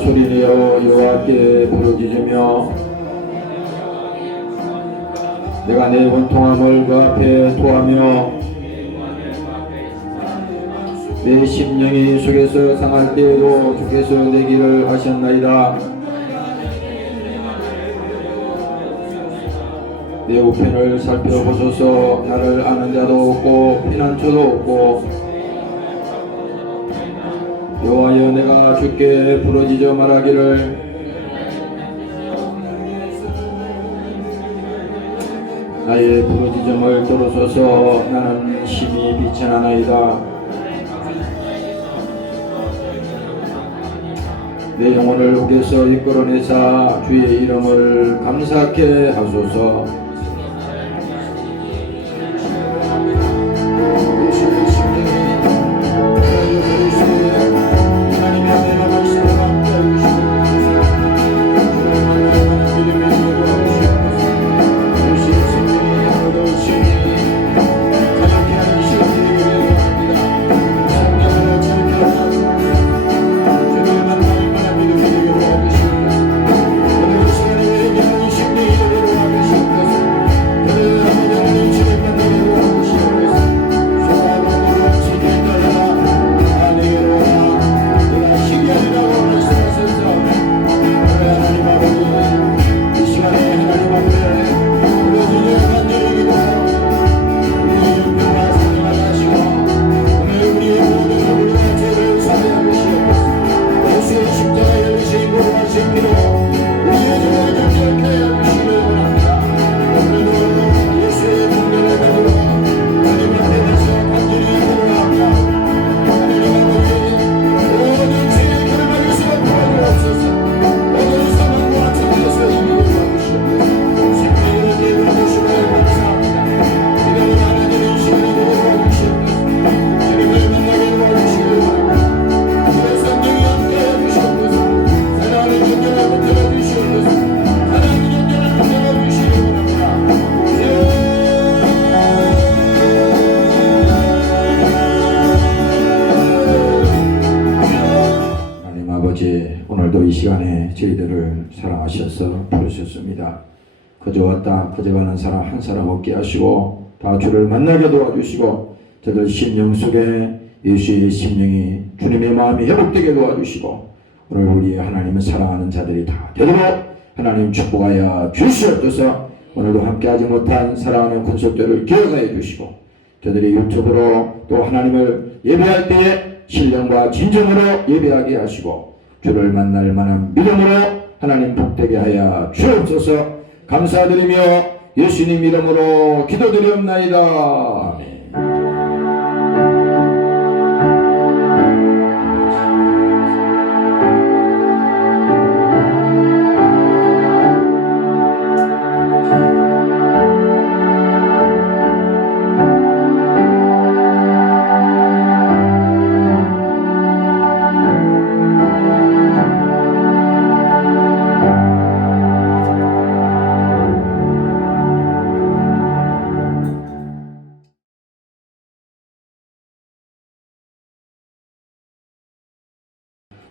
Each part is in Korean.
소리내어 여호와께 부르짖으며 내가 내 원통함을 그 앞에 토하며 내 심령이 속에서 상할 때에도 주께서 내 길을 하셨나이다. 내 우편을 살펴보소서. 나를 아는 자도 없고 피난처도 없고 여호와여 내가 주께 부르짖어 말하기를 나의 부르짖음을 들으소서. 나는 심히 비천하나이다. 내 영혼을 옥에서 이끌어내사 주의 이름을 감사케 하소서. 오늘도 이 시간에 저희들을 사랑하셔서 부르셨습니다. 그저 왔다 그저 가는 사람 한 사람 없게 하시고 다 주를 만나게 도와주시고 저들 심령 속에 예수의 심령이 주님의 마음이 회복되게 도와주시고 오늘 우리 하나님을 사랑하는 자들이 다 되도록 하나님 축복하여 주시옵소서. 오늘도 함께하지 못한 사랑하는 권속들을 기억하여 주시고 저들이 유튜브로 또 하나님을 예배할 때에 신령과 진정으로 예배하게 하시고 주를 만날 만한 믿음으로 하나님 복되게 하여 주옵소서. 감사드리며 예수님 이름으로 기도드리옵나이다. 아멘.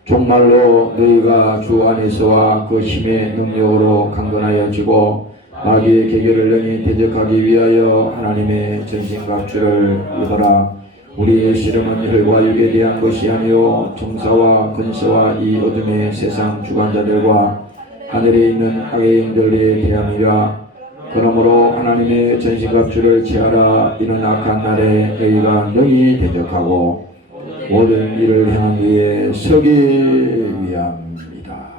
정말로 너희가 주 안에서와 그 힘의 능력으로 강건하여지고 마귀의 계계를 능히 대적하기 위하여 하나님의 전신갑주를 입어라. 우리의 씨름은 혈과 육에 대한 것이 아니요 정사와 근세와 이 어둠의 세상 주관자들과 하늘에 있는 악의 영들에 대함이라. 그러므로 하나님의 전신갑주를 취하라. 이는 악한 날에 너희가 능히 대적하고 모든 일을 행한 위에 서기 위함이다.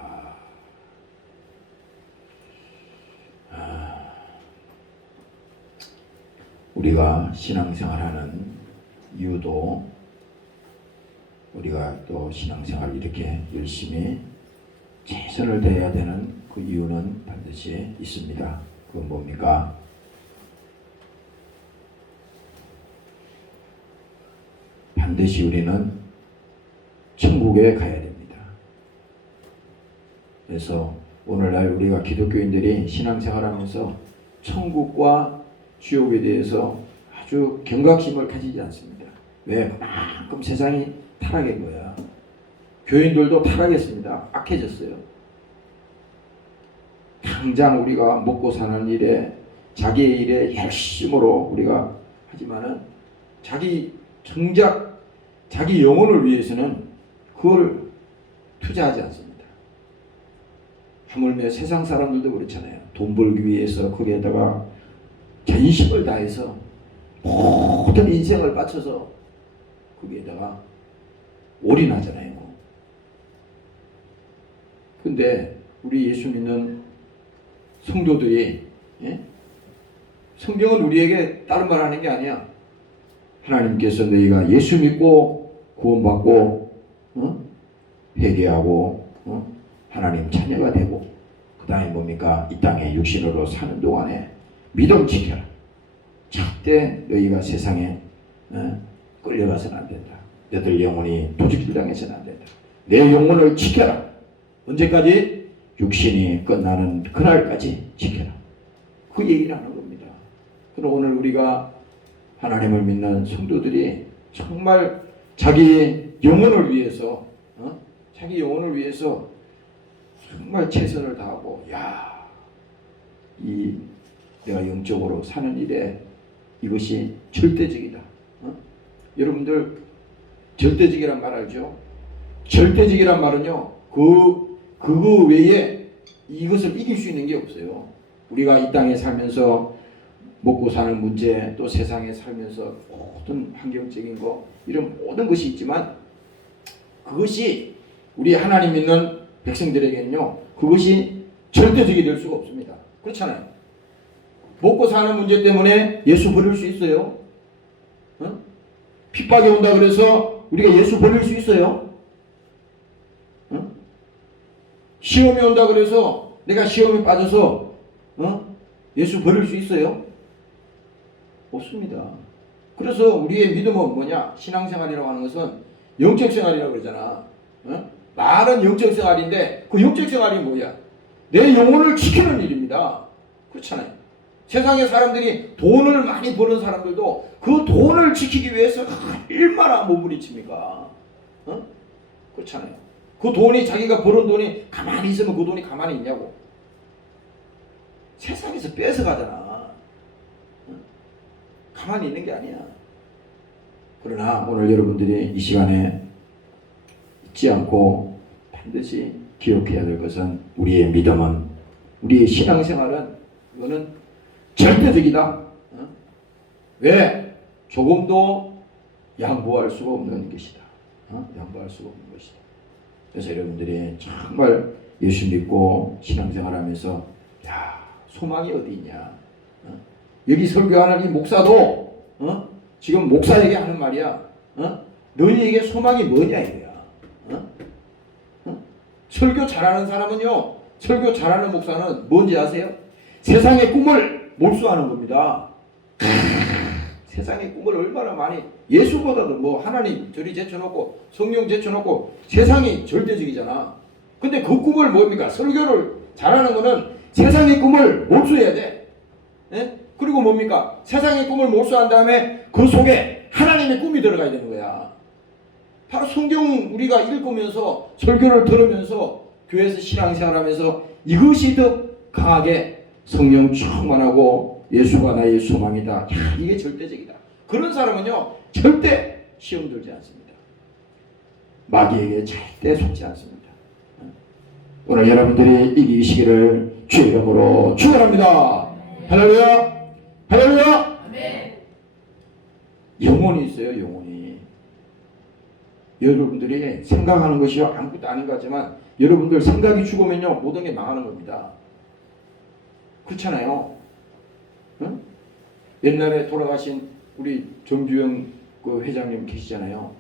우리가 신앙생활하는 이유도 우리가 또 신앙생활 이렇게 열심히 최선을 다해야 되는 그 이유는 반드시 있습니다. 그건 뭡니까? 반드시 우리는 천국에 가야 됩니다. 그래서 오늘날 우리가 기독교인들이 신앙생활하면서 천국과 지옥에 대해서 아주 경각심을 가지지 않습니다. 왜? 그만큼 세상이 타락한 거야. 교인들도 타락했습니다. 악해졌어요. 당장 우리가 먹고 사는 일에 자기의 일에 열심으로 우리가 하지만은 정작 자기 영혼을 위해서는 그걸 투자하지 않습니다. 하물며 세상 사람들도 그렇잖아요. 돈 벌기 위해서 거기에다가 전심을 다해서 모든 인생을 바쳐서 거기에다가 올인하잖아요. 근데 우리 예수 믿는 성도들이, 성경은 우리에게 다른 말 하는 게 아니야. 하나님께서 너희가 예수 믿고 구원받고 회개하고 하나님 자녀가 되고 그 다음에 뭡니까? 이 땅에 육신으로 사는 동안에 믿음 지켜라. 절대 너희가 세상에 끌려가서는 안 된다. 너희들 영혼이 도둑질 당해서는 안 된다. 내 영혼을 지켜라. 언제까지? 육신이 끝나는 그날까지 지켜라. 그 얘기를 하는 겁니다. 그럼 오늘 우리가 하나님을 믿는 성도들이 정말 자기 영혼을 위해서 정말 최선을 다하고 내가 영적으로 사는 일에 이것이 절대적이다. 여러분들 절대적이란 말 알죠? 절대적이란 말은요, 그거 외에 이것을 이길 수 있는 게 없어요. 우리가 이 땅에 살면서 먹고 사는 문제, 또 세상에 살면서 모든 환경적인 거, 이런 모든 것이 있지만 그것이 우리 하나님 믿는 백성들에게는요, 그것이 절대적이 될 수가 없습니다. 그렇잖아요. 먹고 사는 문제 때문에 예수 버릴 수 있어요? 핍박이 온다 그래서 우리가 예수 버릴 수 있어요? 시험이 온다 그래서 내가 시험에 빠져서 예수 버릴 수 있어요? 없습니다. 그래서 우리의 믿음은 뭐냐? 신앙생활이라고 하는 것은 영적생활이라고 그러잖아. 말은 영적생활인데 그 영적생활이 뭐야? 내 영혼을 지키는 일입니다. 그렇잖아요. 세상의 사람들이 돈을 많이 버는 사람들도 그 돈을 지키기 위해서 얼마나 몸부림칩니까? 그렇잖아요. 그 돈이, 자기가 벌은 돈이 가만히 있으면 그 돈이 가만히 있냐고. 세상에서 뺏어가잖아. 가만히 있는 게 아니야. 그러나 오늘 여러분들이 이 시간에 잊지 않고 반드시 기억해야 될 것은, 우리의 믿음은, 우리의 신앙생활은 이거는 절대적이다. 왜? 조금도 양보할 수가 없는 것이다. 양보할 수가 없는 것이다. 그래서 여러분들이 정말 예수 믿고 신앙생활하면서 소망이 어디 있냐? 여기 설교하는 이 목사도 지금 목사에게 하는 말이야. 너희에게 소망이 뭐냐 이거야. 설교 잘하는 사람은요, 설교 잘하는 목사는 뭔지 아세요? 세상의 꿈을 몰수하는 겁니다. 세상의 꿈을 얼마나 많이, 예수보다도 뭐 하나님 저리 제쳐놓고 성령 제쳐놓고 세상이 절대적이잖아. 근데 그 꿈을 뭡니까? 설교를 잘하는 거는 세상의 꿈을 몰수해야 돼. 그리고 뭡니까? 세상의 꿈을 몰수한 다음에 그 속에 하나님의 꿈이 들어가야 되는 거야. 바로 성경 우리가 읽으면서 설교를 들으면서 교회에서 신앙생활하면서 이것이 더 강하게 성령 충만하고 예수가 나의 소망이다. 이게 절대적이다. 그런 사람은요, 절대 시험 들지 않습니다. 마귀에게 절대 속지 않습니다. 오늘 여러분들이 이기시기를 주의 이름으로 축원합니다. 할렐루야, 할렐루야. 영혼이 있어요, 영혼이. 여러분들이 생각하는 것이 아무것도 아닌 것 같지만 여러분들 생각이 죽으면요, 모든 게 망하는 겁니다. 그렇잖아요. 옛날에 돌아가신 우리 정주영 그 회장님 계시잖아요.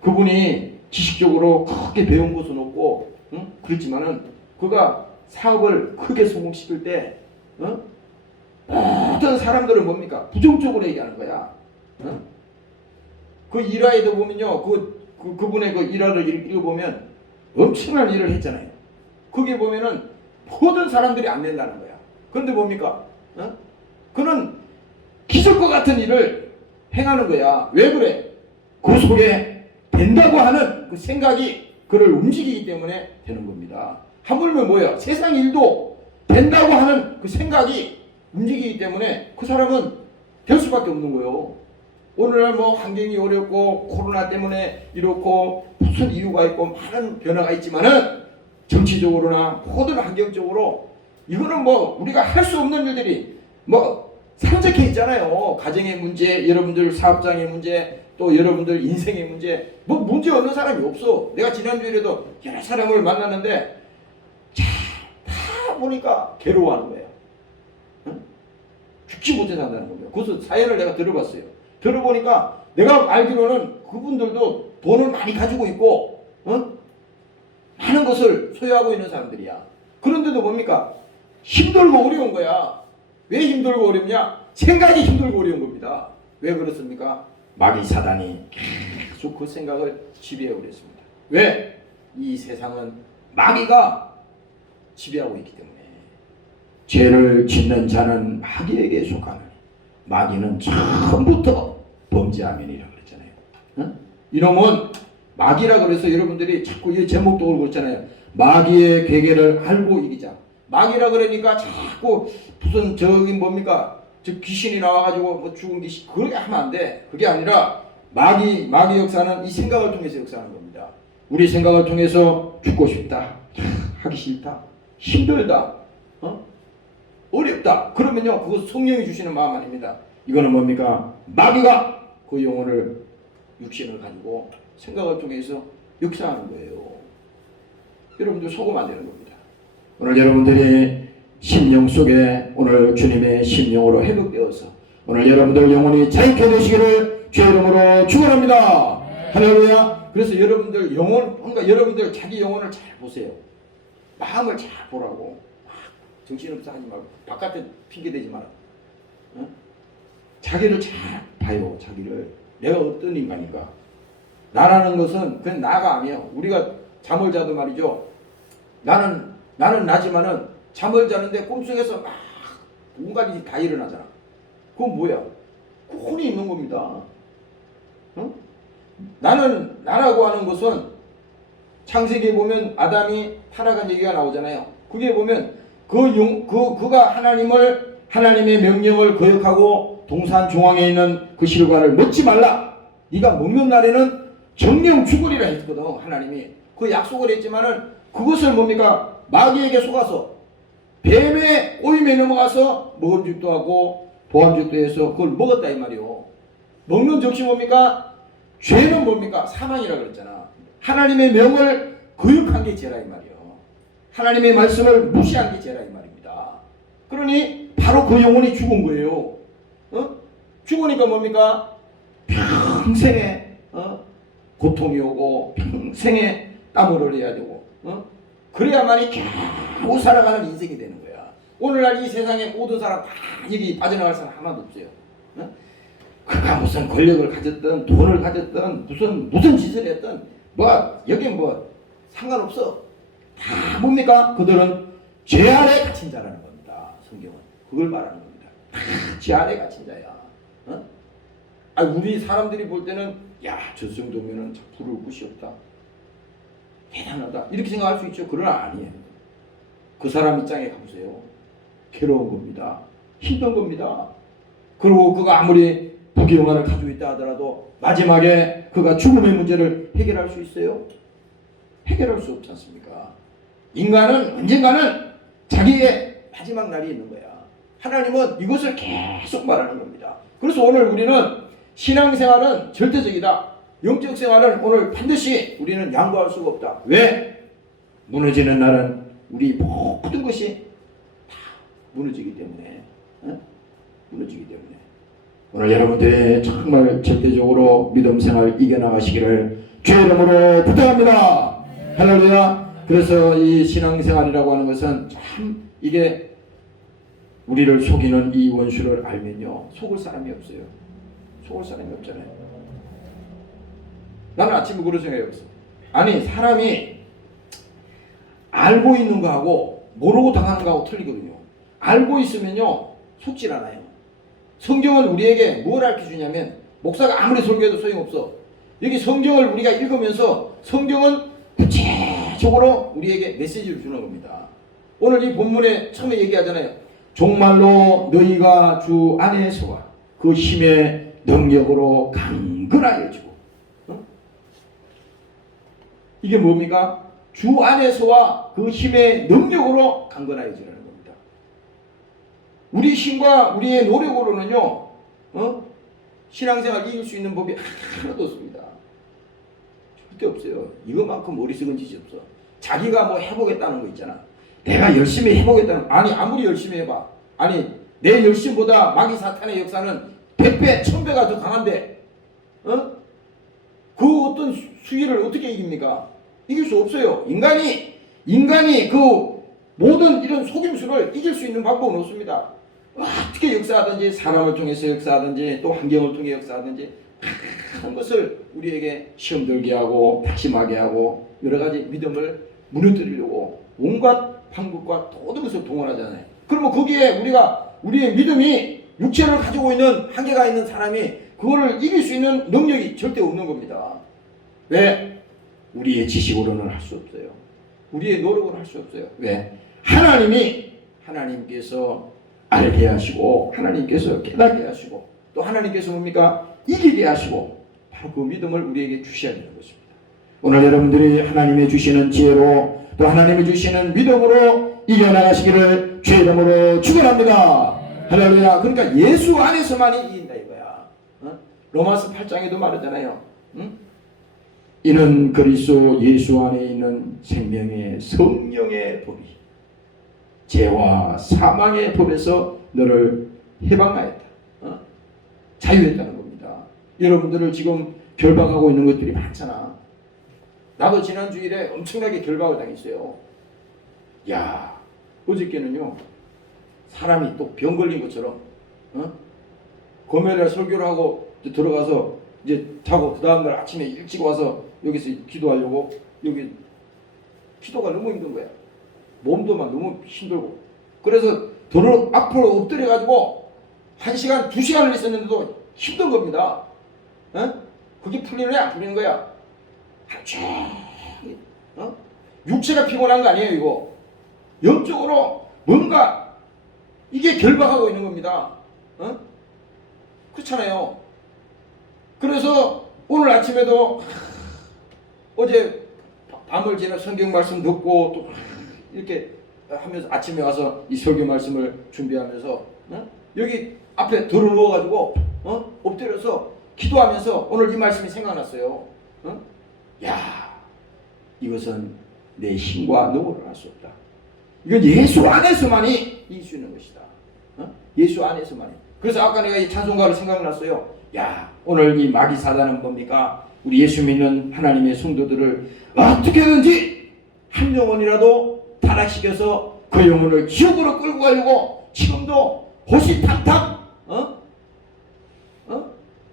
그분이 지식적으로 크게 배운 것은 없고, 그렇지만은 그가 사업을 크게 성공시킬 때, 어떤 사람들은 뭡니까? 부정적으로 얘기하는 거야. 그 일화에도 보면요, 그분의 그 일화를 읽어보면 엄청난 일을 했잖아요. 거기에 보면은 모든 사람들이 안 된다는 거야. 그런데 뭡니까? 그는 기적과 같은 일을 행하는 거야. 왜 그래? 그 속에 된다고 하는 그 생각이 그를 움직이기 때문에 되는 겁니다. 하물며 뭐예요? 세상 일도 된다고 하는 그 생각이 움직이기 때문에 그 사람은 될 수밖에 없는 거예요. 오늘날 뭐 환경이 어렵고 코로나 때문에 이렇고 무슨 이유가 있고 많은 변화가 있지만은 정치적으로나 모든 환경적으로 이거는 뭐 우리가 할 수 없는 일들이 뭐 산적해 있잖아요. 가정의 문제, 여러분들 사업장의 문제, 또 여러분들 인생의 문제, 뭐 문제 없는 사람이 없어. 내가 지난주에도 여러 사람을 만났는데 다 보니까 괴로워하는 거예요. 응? 죽지 못해 산다는 겁니다. 그래서 사연을 내가 들어봤어요. 들어보니까 내가 알기로는 그분들도 돈을 많이 가지고 있고 많은 것을 소유하고 있는 사람들이야. 그런데도 뭡니까? 힘들고 어려운 거야. 왜 힘들고 어렵냐? 생각이 힘들고 어려운 겁니다. 왜 그렇습니까? 마귀 사단이 계속 그 생각을 지배해 오렸습니다. 왜? 이 세상은 마귀가 지배하고 있기 때문에. 죄를 짓는 자는 마귀에게 속하느니 마귀는 처음부터 범죄하면이라고 그랬잖아요. 응? 이놈은 마귀라 그래서 여러분들이 자꾸 이 제목도 그러고 그랬잖아요. 마귀의 괴계를 알고 이기자. 마귀라 그러니까 자꾸 무슨 저기 뭡니까? 저 귀신이 나와가지고 뭐 죽은 귀신 그렇게 하면 안 돼. 그게 아니라 마귀 역사는 이 생각을 통해서 역사하는 겁니다. 우리 생각을 통해서 죽고 싶다, 하기 싫다, 힘들다, 어렵다. 그러면요 그거 성령이 주시는 마음 아닙니다. 이거는 뭡니까? 마귀가 그 영혼을 육신을 가지고 생각을 통해서 역사하는 거예요. 여러분들 속으면 안 되는 겁니다. 오늘 여러분들이 심령 속에 오늘 주님의 심령으로 회복되어서 오늘 여러분들 영혼이 자유케 되시기를 주의 이름으로 축원합니다. 할렐루야. 그래서 여러분들 영혼, 그러니까 여러분들 자기 영혼을 잘 보세요. 마음을 잘 보라고. 정신없어 하지 말고 바깥에 핑계대지 마라. 자기를 잘 봐요. 자기를. 내가 어떤 인간인가. 나라는 것은 그냥 나가 아니에요. 우리가 잠을 자도 말이죠. 나는 나지만은 잠을 자는데 꿈속에서 막 온갖 일이 다 일어나잖아. 그건 뭐야? 그 혼이 있는 겁니다. 나라고 하는 것은 창세기에 보면 아담이 타락한 얘기가 나오잖아요. 그게 보면 그가 하나님의 명령을 거역하고 동산 중앙에 있는 그 실과를 먹지 말라. 네가 먹는 날에는 정령 죽으리라 했거든. 하나님이 그 약속을 했지만은 그것을 뭡니까? 마귀에게 속아서 뱀의 오임에 넘어가서 먹음직도 하고 보암직도 해서 그걸 먹었다 이 말이요. 먹는 즉시 뭡니까? 죄는 뭡니까? 사망이라 그랬잖아. 하나님의 명을 거역한 게 죄라 이 말이요. 하나님의 말씀을 무시한 게 죄라 이 말입니다. 그러니 바로 그 영혼이 죽은 거예요. 죽으니까 뭡니까? 평생에 고통이 오고 평생에 땀을 흘려야 되고 그래야만이 겨우 살아가는 인생이 되는 거야. 오늘날 이 세상에 모든 사람 다 여기 빠져나갈 사람 하나도 없어요. 그가 무슨 권력을 가졌든 돈을 가졌든 무슨 짓을 했든 뭐 여긴 뭐 상관없어. 다 뭡니까? 그들은 죄 아래 갇힌 자라는 겁니다. 성경은 그걸 말하는 겁니다. 다 죄 아래 갇힌 자야. 우리 사람들이 볼 때는 야, 저 정도면은 부를 곳이 없다. 대단하다. 이렇게 생각할 수 있죠. 그러나 아니에요. 그 사람 입장에 가보세요. 괴로운 겁니다. 힘든 겁니다. 그리고 그가 아무리 부귀영화를 가지고 있다 하더라도 마지막에 그가 죽음의 문제를 해결할 수 있어요? 해결할 수 없지 않습니까? 인간은 언젠가는 자기의 마지막 날이 있는 거야. 하나님은 이것을 계속 말하는 겁니다. 그래서 오늘 우리는 신앙생활은 절대적이다. 영적 생활은 오늘 반드시 우리는 양보할 수가 없다. 왜? 무너지는 날은 우리 모든 것이 다 무너지기 때문에. 무너지기 때문에. 오늘 여러분들이 정말 절대적으로 믿음 생활 이겨나가시기를 주의 이름으로 부탁합니다. 할렐루야. 그래서 이 신앙생활이라고 하는 것은 참 이게 우리를 속이는 이 원수를 알면요. 속을 사람이 없어요. 속을 사람이 없잖아요. 나는 아침에 그런 생각이 없어. 아니 사람이 알고 있는 거하고 모르고 당하는 거하고 틀리거든요. 알고 있으면요 속질 않아요. 성경은 우리에게 뭘 알려주냐면 목사가 아무리 설교해도 소용없어. 여기 성경을 우리가 읽으면서 성경은 구체적으로 우리에게 메시지를 주는 겁니다. 오늘 이 본문에 처음에 얘기하잖아요. 정말로 너희가 주 안에서와 그 힘의 능력으로 강건하여지고, 이게 뭡니까? 주 안에서와 그 힘의 능력으로 강건하여지라는 겁니다. 우리 힘과 우리의 노력으로는요, 신앙생활 이길 수 있는 법이 하나도 없습니다. 절대 없어요. 이것만큼 어리석은 짓이 없어. 자기가 뭐 해보겠다는 거 있잖아. 내가 열심히 해보겠다는, 아니 아무리 열심히 해봐, 아니 내 열심보다 마귀 사탄의 역사는 100배 1000배가 더 강한데 그 어떤 수위를 어떻게 이깁니까? 이길 수 없어요. 인간이 그 모든 이런 속임수를 이길 수 있는 방법은 없습니다. 어떻게 역사하든지, 사람을 통해서 역사하든지, 또 환경을 통해 역사하든지, 한 것을 우리에게 시험 들게 하고 낙심하게 하고 여러 가지 믿음을 무너뜨리려고 온갖 방법과 모든 것을 동원하잖아요. 그러면 거기에 우리의 믿음이, 육체를 가지고 있는 한계가 있는 사람이 그거를 이길 수 있는 능력이 절대 없는 겁니다. 왜? 우리의 지식으로는 할 수 없어요. 우리의 노력으로 할 수 없어요. 왜? 하나님께서 알게 하시고, 하나님께서 깨닫게 하시고, 또 하나님께서 뭡니까? 이기게 하시고, 바로 그 믿음을 우리에게 주셔야 되는 것입니다. 오늘 여러분들이 하나님이 주시는 지혜로, 또 하나님이 주시는 믿음으로 이겨나가시기를 주의 이름으로 축원합니다. 할렐루야. 그러니까 예수 안에서만이 이긴다 이거야. 로마서 8장에도 말하잖아요. 이는 그리스도 예수 안에 있는 생명의 성령의 법이 죄와 사망의 법에서 너를 해방하였다. 자유했다는 겁니다. 여러분들을 지금 결박하고 있는 것들이 많잖아. 나도 지난 주일에 엄청나게 결박을 당했어요. 야, 어저께는요, 사람이 또 병 걸린 것처럼, 금요일에 설교를 하고 들어가서 이제 자고 그 다음날 아침에 일찍 와서 여기서 기도하려고, 여기 기도가 너무 힘든 거야. 몸도 막 너무 힘들고. 그래서 도로 앞으로 엎드려가지고 1시간, 2시간을 있었는데도 힘든 겁니다. 그게 풀리느냐 안 풀리는 거야. 육체가 피곤한 거 아니에요 이거. 영적으로 뭔가 이게 결박하고 있는 겁니다. 그렇잖아요. 그래서 오늘 아침에도 어제 밤을 지나 성경 말씀 듣고 또 이렇게 하면서 아침에 와서 이 설교 말씀을 준비하면서 여기 앞에 들어 누워가지고 엎드려서 기도하면서 오늘 이 말씀이 생각났어요. 야, 이것은 내 힘과 노력으로 할 수 없다. 이건 예수 안에서만이 이길 수 있는 것이다. 예수 안에서만이. 그래서 아까 내가 이 찬송가를 생각났어요. 야, 오늘 이 마귀 사단은 뭡니까? 우리 예수 믿는 하나님의 성도들을 어떻게든지 한 영혼이라도 타락시켜서 그 영혼을 지옥으로 끌고 가려고 지금도 호시탐탐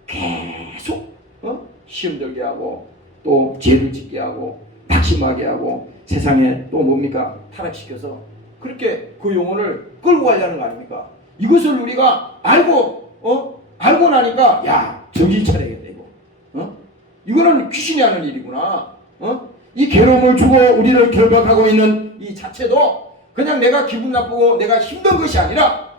계속 시험 들게 하고, 또 죄를 짓게 하고, 낙심하게 하고, 세상에 또 뭡니까? 타락시켜서 그렇게 그 영혼을 끌고 가려는 거 아닙니까? 이것을 우리가 알고 나니까, 야, 정신 차려야겠다 이거. 이거는 귀신이 하는 일이구나. 이 괴로움을 주고 우리를 결박하고 있는 이 자체도 그냥 내가 기분 나쁘고 내가 힘든 것이 아니라,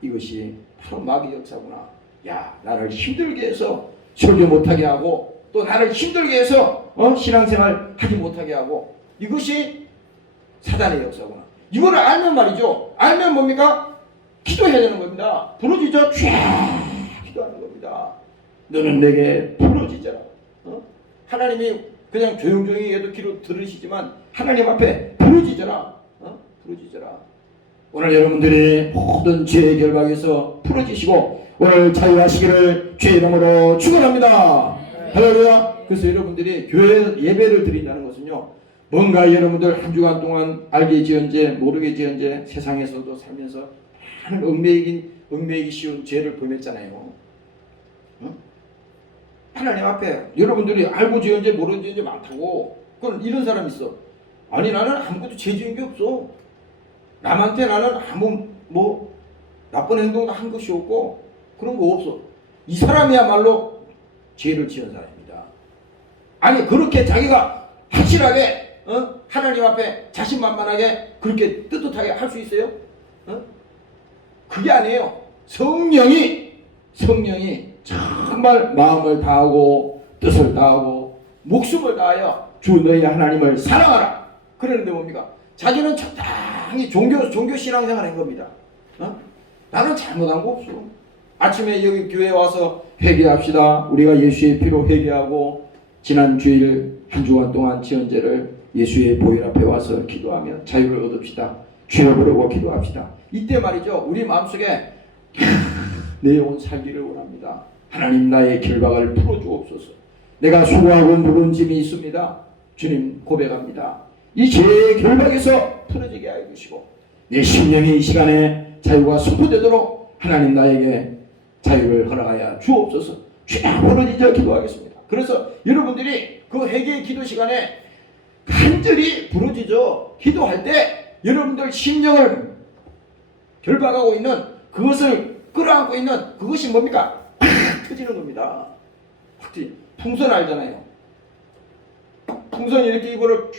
이것이 바로 마귀 역사구나. 야, 나를 힘들게 해서 설교 못하게 하고, 또 나를 힘들게 해서 신앙생활 하지 못하게 하고, 이것이 사단의 역사구나. 이거를 알면 말이죠. 알면 뭡니까? 기도해야 되는 겁니다. 부르짖어 기도하는 겁니다. 너는 내게 부르짖어라. 하나님이 그냥 조용조용히 해도 귀로 들으시지만 하나님 앞에 부르짖어라. 부르짖어라. 오늘 여러분들이 모든 죄의 결박에서 풀어지시고 오늘 자유하시기를 주의 이름으로 축원합니다. 할렐루야. 그래서 여러분들이 교회 예배를 드린다는 것은요, 뭔가 여러분들 한 주간 동안 알게지언제 모르게지언제 세상에서도 살면서 많은 얽매이기 쉬운 죄를 범했잖아요. 하나님 앞에 여러분들이 알고지언제 모르게지언제 많다고. 그건 이런 사람 있어. 아니, 나는 아무것도 죄 지은 게 없어. 남한테 나는 아무 나쁜 행동도 한 것이 없고 그런 거 없어. 이 사람이야말로 죄를 지은 사람입니다. 아니 그렇게 자기가 확실하게 하나님 앞에 자신만만하게 그렇게 떳떳하게 할 수 있어요? 그게 아니에요. 성령이 정말 마음을 다하고 뜻을 다하고 목숨을 다하여 주 너희 하나님을 사랑하라. 그러는데 뭡니까? 자기는 적당히 종교 신앙생활 한 겁니다. 나는 잘못한 거 없어. 아침에 여기 교회에 와서 회개합시다. 우리가 예수의 피로 회개하고 지난 주일 한 주간 동안 지은 죄를 예수의 보혈 앞에 와서 기도하며 자유를 얻읍시다. 죄를 부르고 기도합시다. 이때 말이죠. 우리 마음속에 내 영혼 살기를 원합니다. 하나님 나의 결박을 풀어주옵소서. 내가 수고하고 무거운 짐이 있습니다. 주님 고백합니다. 이 죄의 결박에서 풀어지게 하여 주시고 내 심령이 이 시간에 자유가 선포되도록 하나님 나에게 자유를 허락하여 주옵소서. 주님 부르짖어 기도하겠습니다. 그래서 여러분들이 그 회개의 기도 시간에 간절히 부르짖어 기도할 때 여러분들 심령을 결박하고 있는 그것을 끌어안고 있는 그것이 뭡니까? 팍 터지는 겁니다. 확 터지. 풍선 알잖아요. 풍선이 이렇게 이거를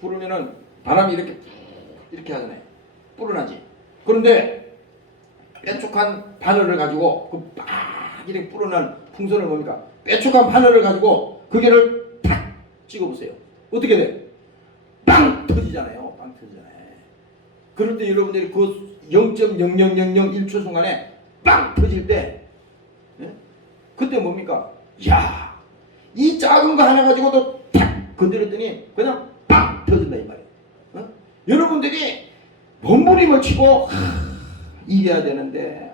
부르면은 바람이 이렇게 하잖아요. 불어나지. 그런데 빼촉한 바늘을 가지고 그 팍 이렇게 불어난 풍선을 뭡니까? 빼촉한 바늘을 가지고 그게를 탁 찍어보세요. 어떻게 돼? 빵 터지잖아요. 빵 터지잖아요. 그럴 때 여러분들이 그 0.00001초 순간에 빵 터질 때 그때 뭡니까? 야, 이 작은 거 하나 가지고도 탁 건드렸더니 그냥 빵 터진다 이 말이에요. 여러분들이 몸부림을 치고 이겨야 되는데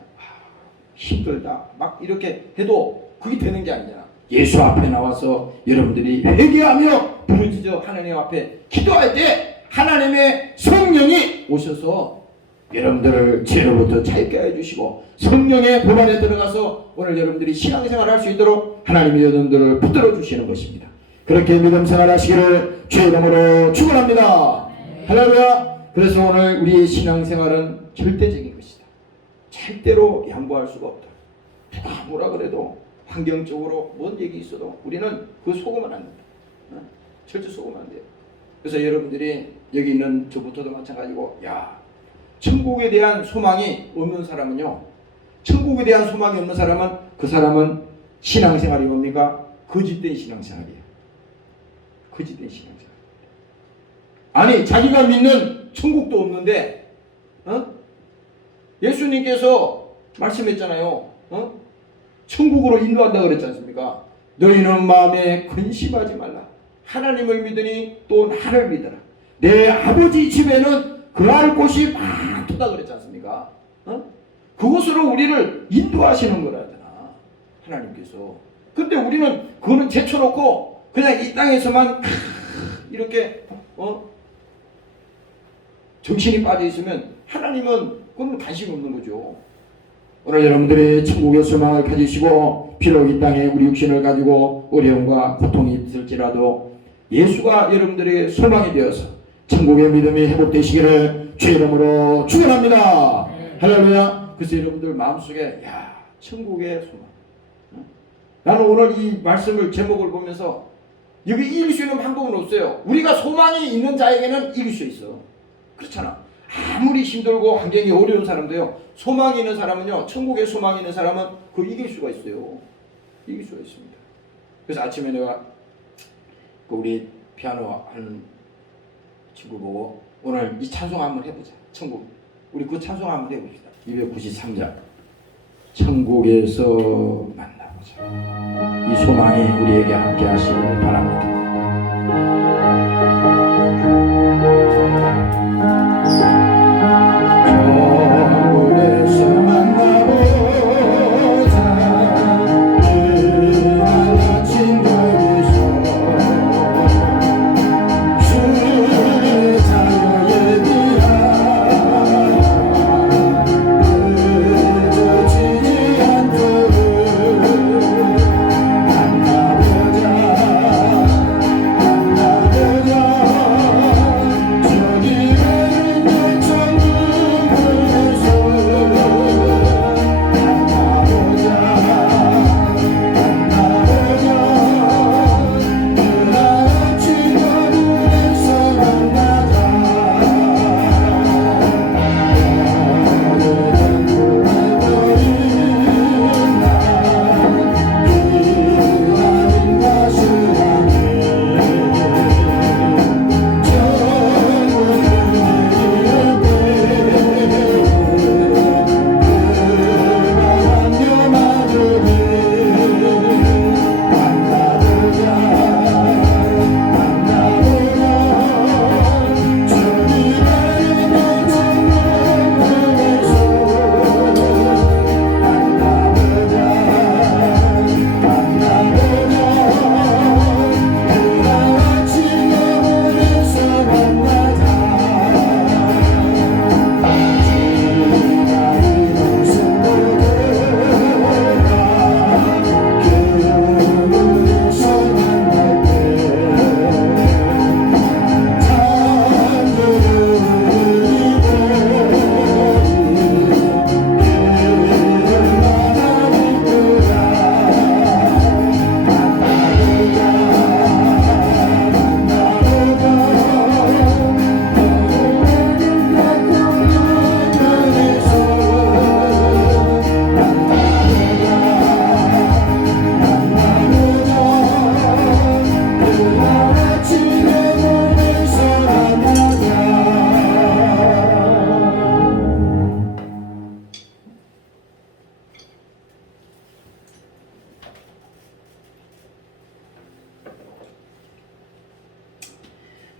힘들다 막 이렇게 해도 그게 되는 게 아니잖아. 예수 앞에 나와서 여러분들이 회개하며 부르짖어 하나님 앞에 기도할 때 하나님의 성령이 오셔서 여러분들을 죄로부터 자유케 해주시고 성령의 법 안에 들어가서 오늘 여러분들이 신앙생활을 할 수 있도록 하나님이 여러분들을 붙들어 주시는 것입니다. 그렇게 믿음 생활하시기를 주의 이름으로 축원합니다. 할렐루야. 그래서 오늘 우리의 신앙생활은 절대적인 것이다. 절대로 양보할 수가 없다. 누가 뭐라 그래도 환경적으로 뭔 얘기 있어도 우리는 그 속으면 안 된다. 절대 속으면 안 돼요. 그래서 여러분들이 여기 있는 저부터도 마찬가지고 천국에 대한 소망이 없는 사람은요, 천국에 대한 소망이 없는 사람은 그 사람은 신앙생활이 뭡니까? 거짓된 신앙생활이에요. 거짓된 신앙생활. 아니 자기가 믿는 천국도 없는데 예수님께서 말씀했잖아요. 천국으로 인도한다 그랬지 않습니까? 너희는 마음에 근심하지 말라. 하나님을 믿으니 또 나를 믿어라. 내 아버지 집에는 거할 곳이 많도다 그랬지 않습니까? 그것으로 우리를 인도하시는 거라잖아. 하나님께서. 근데 우리는 그거는 제쳐놓고 그냥 이 땅에서만 이렇게 정신이 빠져 있으면 하나님은 그건 관심이 없는 거죠. 오늘 여러분들이 천국의 소망을 가지시고 비록 이 땅에 우리 육신을 가지고 어려움과 고통이 있을지라도 예수가 여러분들에게 소망이 되어서 천국의 믿음이 회복되시기를 주의 이름으로 축원합니다. 할렐루야. 그래서 여러분들 마음속에 천국의 소망. 나는 오늘 이 말씀을 제목을 보면서 여기 이길 수 있는 방법은 없어요. 우리가 소망이 있는 자에게는 이길 수 있어. 그렇잖아. 아무리 힘들고 환경이 어려운 사람도요, 소망이 있는 사람은요, 천국에 소망이 있는 사람은 그걸 이길 수가 있어요. 이길 수가 있습니다. 그래서 아침에 내가 우리 피아노 하는 친구 보고 오늘 이 찬송 한번 해보자. 천국. 우리 그 찬송 한번 해봅시다. 293장. 천국에서 만나보자. 이 소망이 우리에게 함께 하시길 바랍니다.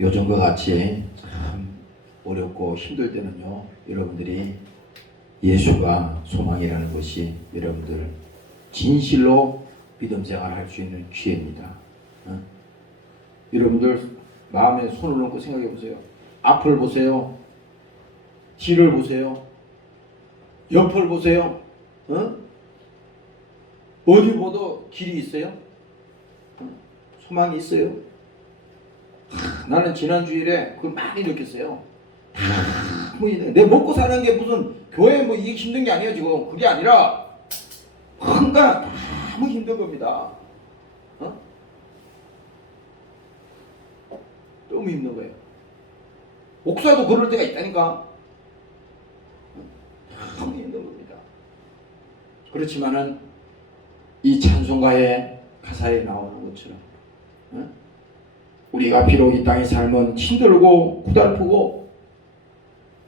요즘과 같이 참 어렵고 힘들 때는요, 여러분들이 예수가 소망이라는 것이 여러분들 진실로 믿음 생활할 수 있는 기회입니다. 여러분들 마음에 손을 놓고 생각해 보세요. 앞을 보세요. 뒤를 보세요. 옆을 보세요. 어디 보도 길이 있어요? 소망이 있어요? 나는 지난 주일에 그걸 많이 느꼈어요. 내 먹고 사는 게 무슨 교회 뭐 이게 힘든 게 아니에요 지금. 그게 아니라 뭔가 너무 힘든 겁니다. 너무 힘든 거예요. 목사도 그럴 때가 있다니까. 너무 힘든 겁니다. 그렇지만은 이 찬송가의 가사에 나오는 것처럼 우리가 비록 이 땅의 삶은 힘들고 고달프고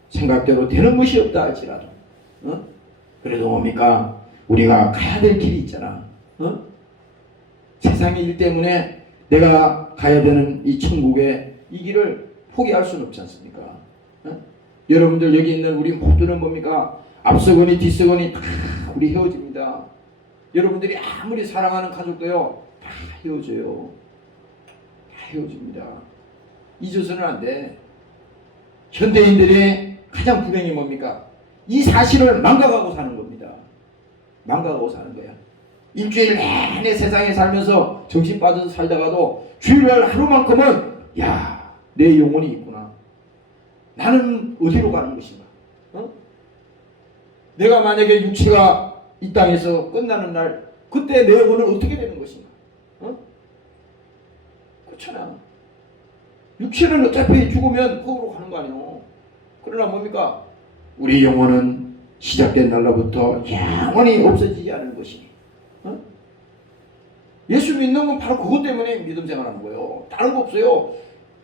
생각대로 되는 것이 없다 할지라도 그래도 뭡니까? 우리가 가야 될 길이 있잖아. 세상의 일 때문에 내가 가야 되는 이 천국의 이 길을 포기할 수는 없지 않습니까? 여러분들 여기 있는 우리 모두는 뭡니까? 앞서거니 뒤서거니 다 우리 헤어집니다. 여러분들이 아무리 사랑하는 가족도요 다 헤어져요. 다 헤어집니다. 잊어서는 안 돼. 현대인들의 가장 불행이 뭡니까? 이 사실을 망각하고 사는 겁니다. 망각하고 사는 거야. 일주일 내내 세상에 살면서 정신 빠져서 살다가도 주일날 하루만큼은 야, 내 영혼이 있구나. 나는 어디로 가는 것인가? 내가 만약에 육체가 이 땅에서 끝나는 날 그때 내 영혼은 어떻게 되는 것인가? 그렇잖아. 육체는 어차피 죽으면 거기로 가는 거 아니에요. 그러나 뭡니까? 우리 영혼은 시작된 날로부터 영원히 없어지지 않을 것이니. 예수 믿는 건 바로 그것 때문에 믿음 생활하는 거예요. 다른 거 없어요.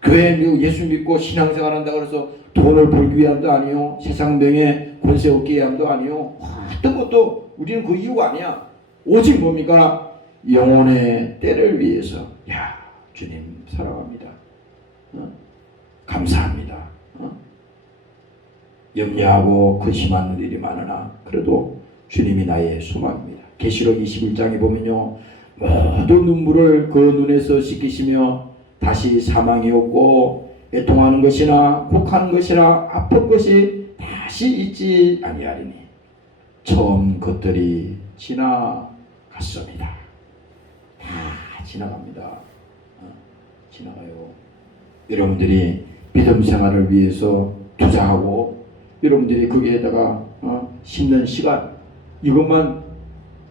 교회 예수 믿고 신앙생활한다 그래서 돈을 벌기 위함도 아니요, 세상 명예 권세 얻기 위함도 아니요, 어떤 것도 우리는 그 이유가 아니야. 오직 뭡니까? 영혼의 때를 위해서. 야, 주님 사랑합니다. 감사합니다. 염려하고 근심하는 일이 많으나 그래도 주님이 나의 소망입니다. 계시록 21장에 보면요, 모든 눈물을 그 눈에서 씻기시며 다시 사망이 없고 애통하는 것이나 곡하는 것이나 아픈 것이 다시 있지 아니하리니 처음 것들이 지나갔습니다. 다 지나갑니다. 지나가요. 여러분들이 믿음 생활을 위해서 투자하고 여러분들이 거기에다가 심는 시간 이것만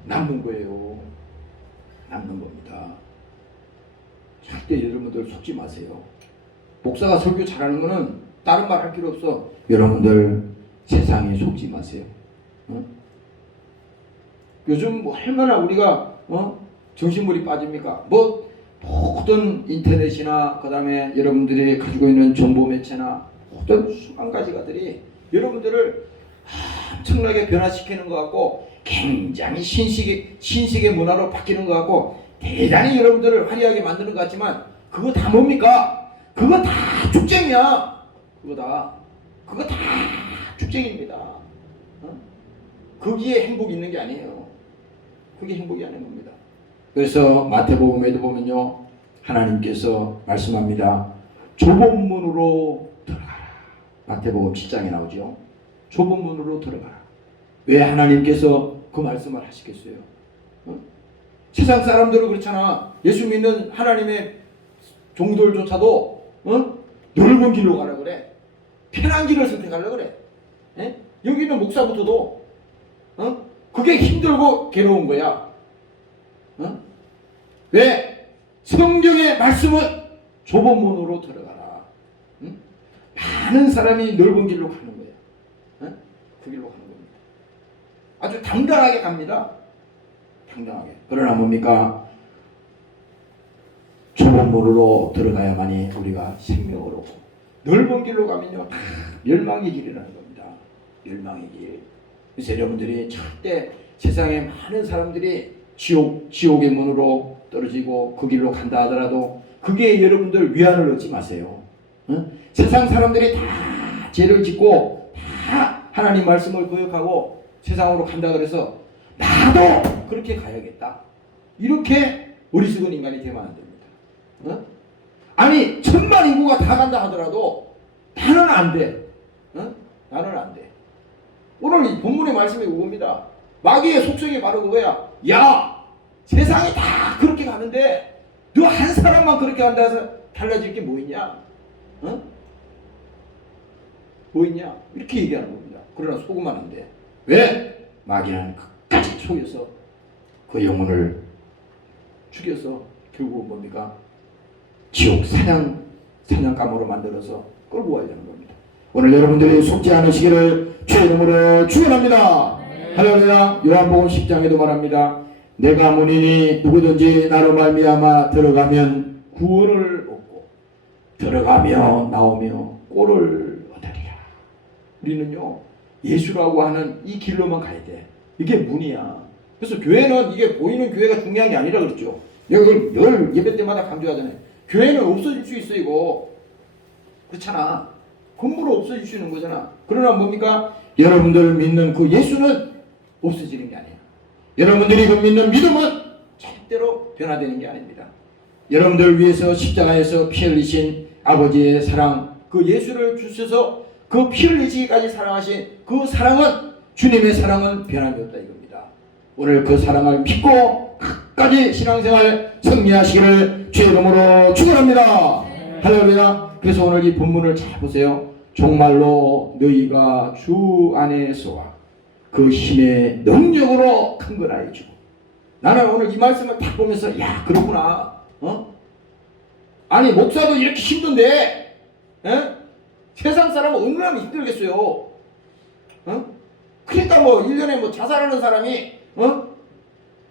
남는 거예요. 남는 겁니다. 절대 여러분들 속지 마세요. 목사가 설교 잘하는 거는 다른 말 할 필요 없어. 여러분들 세상에 속지 마세요. 요즘 뭐 얼마나 우리가 정신물이 빠집니까? 뭐 모든 인터넷이나 그 다음에 여러분들이 가지고 있는 정보 매체나 모든 수만 가지 것들이 여러분들을 엄청나게 변화시키는 것 같고 굉장히 신식의 문화로 바뀌는 것 같고 대단히 여러분들을 화려하게 만드는 것 같지만 그거 다 뭡니까? 그거 다 축쟁이야. 그거 다 축쟁입니다. 거기에 행복이 있는 게 아니에요. 그게 행복이 아닌 겁니다. 그래서 마태복음에도 보면요, 하나님께서 말씀합니다. 좁은 문으로 들어가라. 마태복음 7장에 나오죠. 좁은 문으로 들어가라. 왜 하나님께서 그 말씀을 하시겠어요? 세상 사람들은 그렇잖아. 예수 믿는 하나님의 종들조차도 넓은 길로 가라 그래. 편한 길을 선택하려 그래. 여기 있는 목사부터도 그게 힘들고 괴로운 거야. 왜? 성경의 말씀은 좁은 문으로 들어가라. 많은 사람이 넓은 길로 가는 거야. 그 길로 가는 겁니다. 아주 당당하게 갑니다. 당당하게. 그러나 뭡니까? 좁은 문으로 들어가야만이 우리가 생명을 얻고 넓은 길로 가면요 다 멸망의 길이라는 겁니다. 멸망의 길. 그래서 여러분들이 절대 세상에 많은 사람들이 지옥의 문으로 떨어지고 그 길로 간다 하더라도 그게 여러분들 위안을 얻지 마세요. 세상 사람들이 다 죄를 짓고 다 하나님 말씀을 거역하고 세상으로 간다 그래서 나도 그렇게 가야겠다. 이렇게 어리석은 인간이 되면 안 됩니다. 아니 천만 인구가 다 간다 하더라도 나는 안 돼. 나는 안 돼. 오늘 이 본문의 말씀이 그겁니다. 마귀의 속성이 바로 그거야. 야, 세상이 다 그렇게 가는데 너 한 사람만 그렇게 한다 해서 달라질 게 뭐 있냐? 뭐 있냐? 이렇게 얘기하는 겁니다. 그러나 속으면 안 돼. 왜? 마귀는 끝까지 속여서 그 영혼을 죽여서 결국은 뭡니까? 지옥 사냥감으로 만들어서 끌고 가려는 겁니다. 오늘 여러분들이 속지 않으시기를 주의 이름으로 축원합니다. 할렐루야. 요한복음 10장에도 말합니다. 내가 문이니 누구든지 나로 말미암아 들어가면 구원을 얻고 들어가며 나오며 꼴을 얻으리라. 우리는요 예수라고 하는 이 길로만 가야 돼. 이게 문이야. 그래서 교회는 이게 보이는 교회가 중요한 게 아니라 그랬죠. 여기 늘 예배 때마다 강조하잖아요. 교회는 없어질 수 있어. 이거 그렇잖아. 건물로 없어질 수 있는 거잖아. 그러나 뭡니까? 여러분들 믿는 그 예수는 없어지는 게 아니에요. 여러분들이 그 믿는 믿음은 절대로 변화되는 게 아닙니다. 여러분들 위해서 십자가에서 피 흘리신 아버지의 사랑, 그 예수를 주셔서 그 피 흘리시기까지 사랑하신 그 사랑은, 주님의 사랑은 변함이 없다 이겁니다. 오늘 그 사랑을 믿고 끝까지 신앙생활 승리하시기를 주의 이름으로 축원합니다. 할렐루야. 그래서 오늘 이 본문을 잘 보세요. 정말로 너희가 주 안에서와 그 힘의 능력으로 큰 걸 알죠. 나는 오늘 이 말씀을 딱 보면서 야 그렇구나. 아니 목사도 이렇게 힘든데 세상 사람은 얼마나 힘들겠어요. 그러니까 뭐 1년에 뭐 자살하는 사람이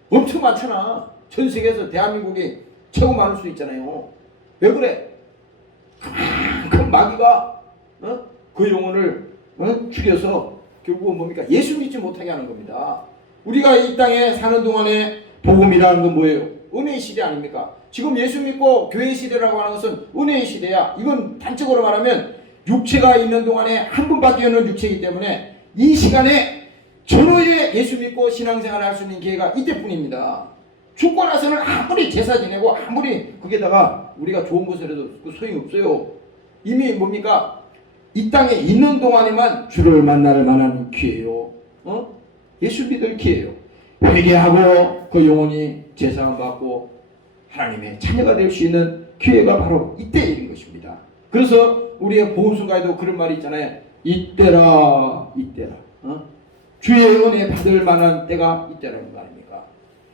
엄청 많잖아. 전 세계에서 대한민국이 최고 많을 수 있잖아요. 왜 그래? 그만큼 마귀가 그 영혼을 죽여서 결국은 뭡니까? 예수 믿지 못하게 하는 겁니다. 우리가 이 땅에 사는 동안에 복음이라는 건 뭐예요? 은혜의 시대 아닙니까? 지금 예수 믿고 교회 시대라고 하는 것은 은혜의 시대야. 이건 단적으로 말하면 육체가 있는 동안에 한 분밖에 없는 육체이기 때문에 이 시간에 전후에 예수 믿고 신앙생활을 할 수 있는 기회가 이때뿐입니다. 죽고 나서는 아무리 제사 지내고 아무리 거기다가 우리가 좋은 것을 해도 그 소용이 없어요. 이미 뭡니까? 이 땅에 있는 동안에만 주를 만날 만한 기회요. 예수 믿을 기회요. 회개하고 그 영혼이 제사함 받고 하나님의 자녀가 될 수 있는 기회가 바로 이때인 것입니다. 그래서 우리의 보험순가에도 그런 말이 있잖아요. 이때라 이때라. 주의 은혜 받을 만한 때가 이때라는 거 아닙니까?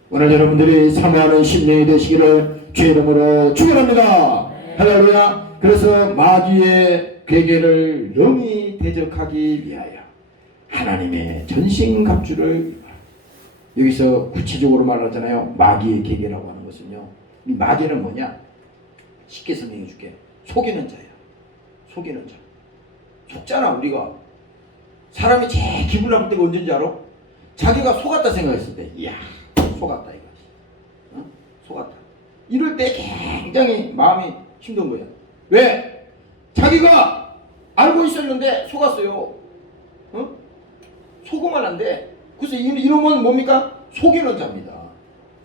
오늘 여러분들이 사모하는 심령이 되시기를 주의 이름으로 축원합니다. 할렐루야. 그래서 마귀의 괴계를 영이 대적하기 위하여 하나님의 전신갑주를, 여기서 구체적으로 말하잖아요. 마귀의 괴계라고 하는 것은요, 이 마귀는 뭐냐? 쉽게 설명해 줄게. 속이는 자야. 속이는 자. 속잖아. 우리가 사람이 제일 기분 나쁠 때가 언제인지 알아? 자기가 속았다 생각했을 때, 이야 속았다 이거. 속았다. 이럴 때 굉장히 마음이 힘든 거야. 왜? 자기가 알고 있었는데 속았어요. 속으면 안 돼. 그래서 이놈은 뭡니까? 속이는 자입니다.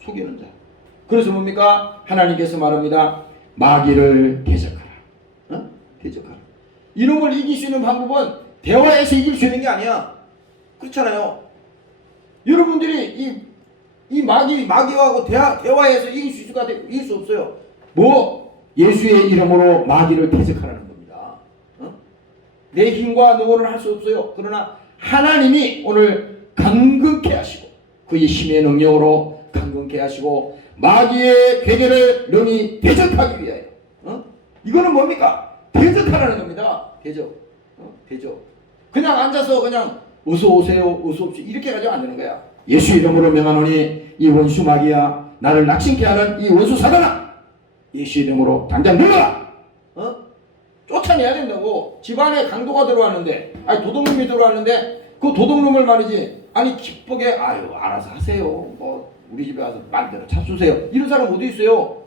속이는 자. 그래서 뭡니까? 하나님께서 말합니다. 마귀를 대적하라. 대적하라. 이놈을 이길 수 있는 방법은 대화에서 이길 수 있는 게 아니야. 그렇잖아요. 여러분들이 이 마귀하고 대화에서 이길 수 있을 것 같아요? 이길 수 없어요. 뭐? 예수의 이름으로 마귀를 대적하라는 겁니다. 내 힘과 노고는 할 수 없어요. 그러나 하나님이 오늘 강건케 하시고 그의 힘의 능력으로 강건케 하시고 마귀의 괴계를 능히 대적하기 위하여. 이거는 뭡니까? 대적하라는 겁니다. 대적. 대적. 그냥 앉아서 그냥 어서 오세요, 어서 옵시오 이렇게 가지고 안 되는 거야. 예수 이름으로 명하노니 이 원수 마귀야, 나를 낙심케 하는 이 원수 사단아, 예수 이름으로 당장 물러라. 쫓아내야 된다고. 집안에 강도가 들어왔는데, 아니 도둑놈이 들어왔는데 그 도둑놈을 말이지, 아니 기쁘게 아유 알아서 하세요. 뭐 우리 집에 와서 마음대로 잡수세요. 이런 사람 어디 있어요?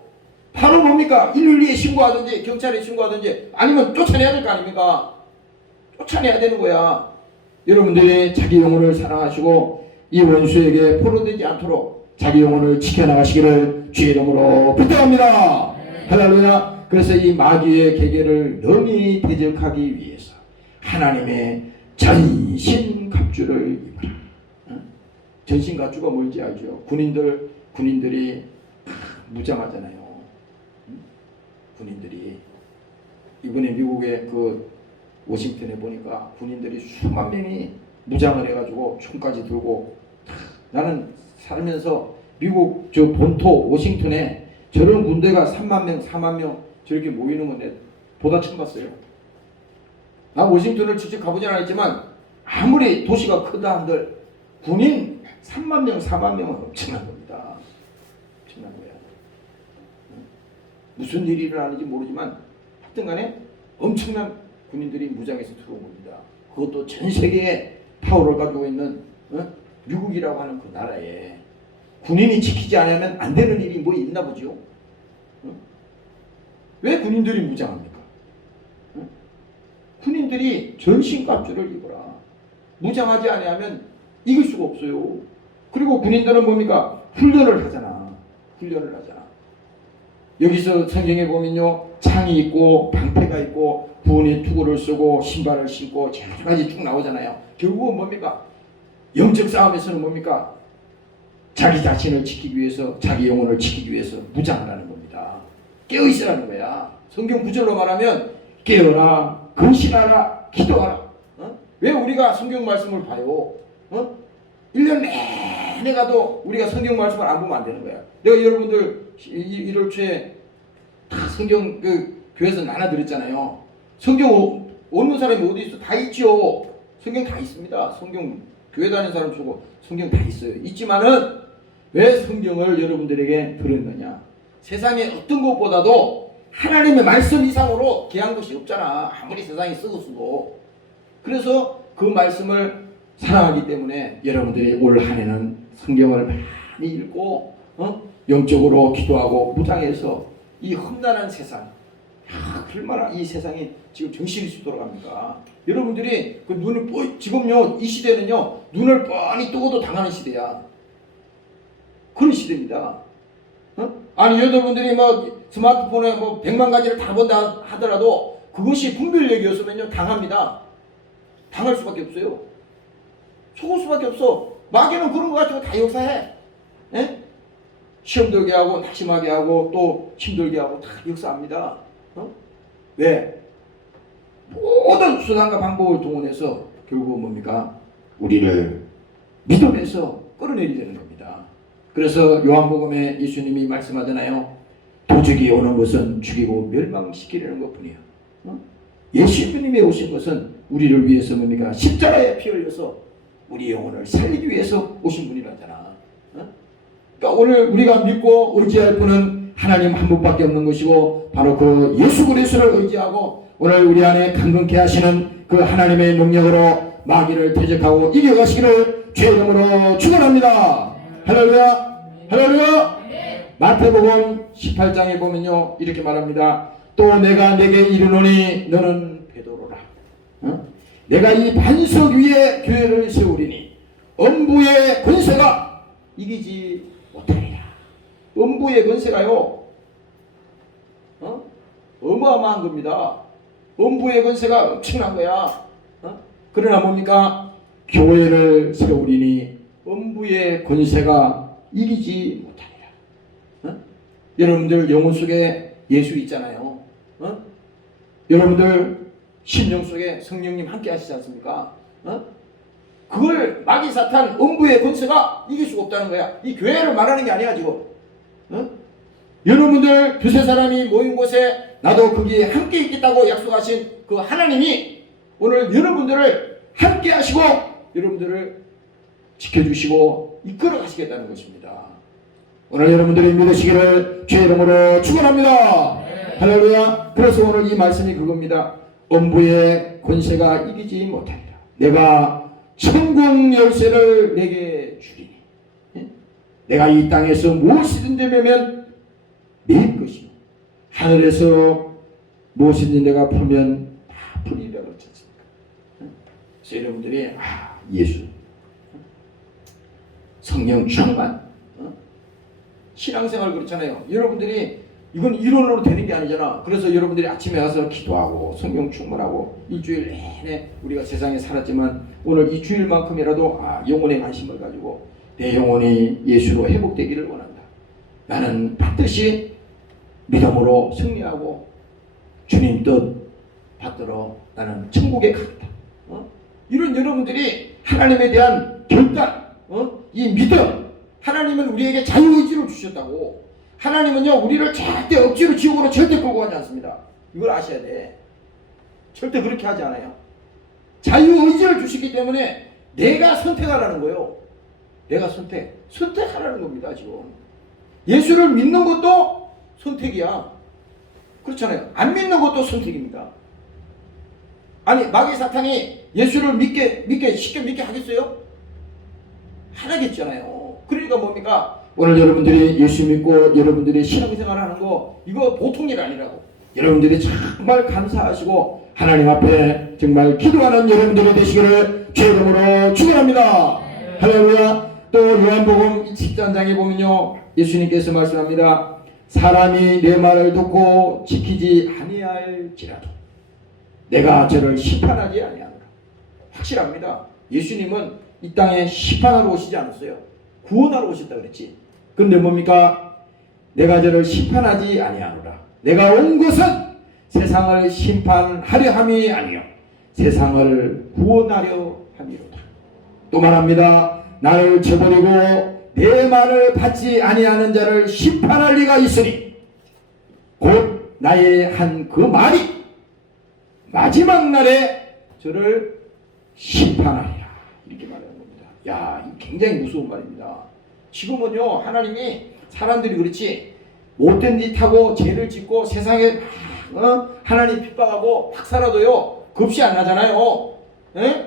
바로 뭡니까? 112에 신고하든지 경찰에 신고하든지 아니면 쫓아내야 될 거 아닙니까? 쫓아내야 되는 거야. 여러분들이 자기 영혼을 사랑하시고 이 원수에게 포로되지 않도록 자기 영혼을 지켜나가시기를 주의 이름으로 부탁합니다. 할렐루야. 그래서 이 마귀의 계계를 능히 대적하기 위해서 하나님의 전신갑주를 입어라. 전신갑주가 뭔지 알죠? 군인들이 무장하잖아요. 군인들이 이번에 미국의 그 워싱턴에 보니까 군인들이 수만 명이 무장을 해가지고 총까지 들고, 나는 살면서 미국 저 본토 워싱턴에 저런 군대가 3만 명, 4만 명 저렇게 모이는 건데 보다 처음 봤어요. 나 워싱턴을 직접 가보진 않았지만 아무리 도시가 크다 한들 군인 3만 명, 4만 명은 엄청난 겁니다. 엄청난 거야. 무슨 일이 일어나는지 모르지만 하여튼 간에 엄청난 군인들이 무장해서 들어온 겁니다. 그것도 전 세계에 파워를 가지고 있는 미국이라고 하는 그 나라에 군인이 지키지 않으면 안 되는 일이 뭐 있나 보죠. 왜 군인들이 무장합니까? 군인들이 전신갑주를 입어라. 무장하지 않으면 이길 수가 없어요. 그리고 군인들은 뭡니까? 훈련을 하잖아. 여기서 성경에 보면요, 창이 있고 방패가 있고 부은이 투구를 쓰고 신발을 신고 여러 가지 쭉 나오잖아요. 결국은 뭡니까? 영적 싸움에서는 뭡니까? 자기 자신을 지키기 위해서, 자기 영혼을 지키기 위해서 무장을 하는 겁니다. 깨어 있으라는 거야. 성경 구절로 말하면 깨어라, 근신하라, 기도하라. 왜 우리가 성경 말씀을 봐요? 1년 내내 가도 우리가 성경 말씀을 안 보면 안 되는 거야. 내가 여러분들 1월 초에 다 성경 교회에서 나눠드렸잖아요. 성경 없는 사람이 어디 있어? 다 있죠. 성경 다 있습니다. 성경 교회 다니는 사람 치고 성경 다 있어요. 있지만은 왜 성경을 여러분들에게 들었느냐? 세상에 어떤 것보다도 하나님의 말씀 이상으로 귀한 것이 없잖아. 아무리 세상이 쓰고. 그래서 그 말씀을 사랑하기 때문에 여러분들이 올 한 해는 성경을 많이 읽고 영적으로 기도하고 무장해서 이 험난한 세상, 얼마나 이 세상이 지금 정신이 돌아갑니까? 여러분들이 그 눈을 지금요, 이 시대는요, 눈을 뻔히 뜨고도 당하는 시대야. 그런 시대입니다. 아니 여러분들이 뭐 스마트폰에 뭐 100만 가지를 다 본다 하더라도 그것이 분별력이었으면요, 당합니다. 당할 수밖에 없어요. 속을 수밖에 없어. 마귀는 그런 거 가지고 다 역사해. 예? 시험 들게 하고 낙심하게 하고 또 힘들게 하고 다 역사합니다. 왜? 모든 수단과 방법을 동원해서 결국 뭡니까? 우리를 믿음에서 끌어내리려는 겁니다. 그래서 요한복음에 예수님이 말씀하잖아요. 도적이 오는 것은 죽이고 멸망시키려는 것뿐이에요. 예수님이 오신 것은 우리를 위해서 뭡니까? 십자가에 피 흘려서 우리 영혼을 살리기 위해서 오신 분이라잖아. 그러니까 오늘 우리가 믿고 의지할 분은 하나님 한 분밖에 없는 것이고 바로 그 예수 그리스도를 의지하고 오늘 우리 안에 강건케 하시는 그 하나님의 능력으로 마귀를 대적하고 이겨가시기를 주의 이름으로 축원합니다. 할렐루야. 할렐루야. 마태복음 18장에 보면요, 이렇게 말합니다. 또 내가 내게 이르노니 너는 베드로라. 내가 이 반석 위에 교회를 세우리니 엄부의 권세가 이기지 못하리라. 엄부의 권세가요, 어마어마한 겁니다. 엄부의 권세가 엄청난 거야. 그러나 뭡니까? 교회를 세우리니 엄부의 권세가 이기지 못하리라. 여러분들 영혼 속에 예수 있잖아요. 여러분들 심령 속에 성령님 함께 하시지 않습니까? 그걸 마귀 사탄 엄부의 권세가 이길 수가 없다는 거야. 이 교회를 말하는 게 아니야 지금. 여러분들 두세 사람이 모인 곳에 나도 거기에 함께 있겠다고 약속하신 그 하나님이 오늘 여러분들을 함께 하시고 여러분들을 지켜주시고 이끌어 가시겠다는 것입니다. 오늘 여러분들이 믿으시기를 주의 이름으로 축원합니다. 할렐루야. 그래서 오늘 이 말씀이 그겁니다. 엄부의 권세가 이기지 못하리라. 내가 천국 열쇠를 내게 주리니 내가 이 땅에서 무엇이든 되면 내 것이요 하늘에서 무엇인지 내가 풀면 다 풀리리라 그렇지 않습니까? 그래서 여러분들이 예수, 성령 충만, 신앙생활 그렇잖아요. 여러분들이 이건 이론으로 되는 게 아니잖아. 그래서 여러분들이 아침에 와서 기도하고 성령 충만하고 일주일 내내 우리가 세상에 살았지만 오늘 이 주일만큼이라도 영혼의 관심을 가지고 내 영혼이 예수로 회복되기를 원한다. 나는 반드시 믿음으로 승리하고 주님 뜻 받들어 나는 천국에 가겠다. 이런 여러분들이 하나님에 대한 결단, 이 믿음, 하나님은 우리에게 자유의지를 주셨다고. 하나님은요 우리를 절대 억지로 지옥으로 절대 끌고 가지 않습니다. 이걸 아셔야 돼. 절대 그렇게 하지 않아요. 자유의지를 주시기 때문에 내가 선택하라는 거예요. 내가 선택하라는 겁니다. 지금 예수를 믿는 것도 선택이야. 그렇잖아요. 안 믿는 것도 선택입니다. 아니 마귀 사탄이 예수를 쉽게 믿게 하겠어요? 안 하겠잖아요. 그러니까 뭡니까? 오늘 여러분들이 예수 믿고 여러분들이 신앙생활 하는 거 이거 보통 일 아니라고. 여러분들이 정말 감사하시고 하나님 앞에 정말 기도하는 여러분들이 되시기를 주의 이름으로 축원합니다. 할렐루야. 또 요한복음 10장에 보면요 예수님께서 말씀합니다. 사람이 내 말을 듣고 지키지 아니할지라도 내가 저를 심판하지 아니하노라. 확실합니다. 예수님은 이 땅에 심판하러 오시지 않았어요. 구원하러 오셨다 그랬지. 근데 뭡니까? 내가 저를 심판하지 아니하노라. 내가 온 것은 세상을 심판하려 함이 아니요 세상을 구원하려 함이로다. 또 말합니다. 나를 저버리고 내 말을 받지 아니하는 자를 심판할 리가 있으니 곧 나의 한 그 말이 마지막 날에 저를 심판하리라. 이렇게 말하는 겁니다. 야, 이 굉장히 무서운 말입니다. 지금은요 하나님이 사람들이 그렇지 못된 짓 하고 죄를 짓고 세상에 하나님 핍박하고 막 살아도요 급시 안 나잖아요. 에?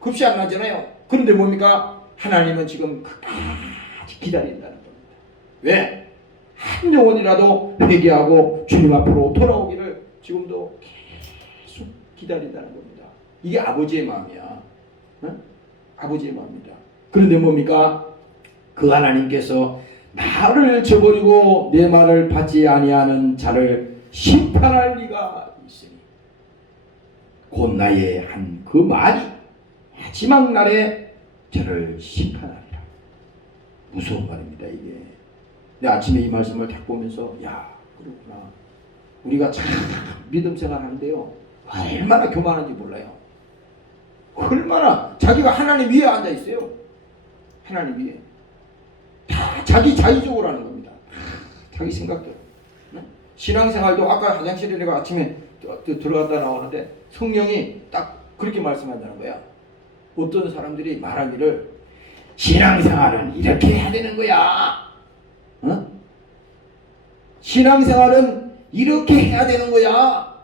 급시 안 나잖아요. 그런데 뭡니까? 하나님은 지금 끝까지 기다린다는 겁니다. 왜? 한 영혼이라도 회개하고 주님 앞으로 돌아오기를 지금도 계속 기다린다는 겁니다. 이게 아버지의 마음이야. 아버지의 마음입니다. 그런데 뭡니까? 그 하나님께서 나를 저버리고 내 말을 받지 아니하는 자를 심판할 리가 있으니 곧 나의 한 그 말이 마지막 날에 저를 심판하리라. 무서운 말입니다. 이게 내 아침에 이 말씀을 딱 보면서 야 그렇구나. 우리가 참 믿음 생활 하는데요 얼마나 교만한지 몰라요. 얼마나 자기가 하나님 위에 앉아 있어요. 하나님 위에 다 자기 자의적으로 하는 겁니다. 자기 생각대로. 신앙생활도 아까 화장실에 내가 아침에 들어갔다 나오는데 성령이 딱 그렇게 말씀한다는 거야. 어떤 사람들이 말하기를 신앙생활은 이렇게 해야 되는 거야. 신앙생활은 이렇게 해야 되는 거야.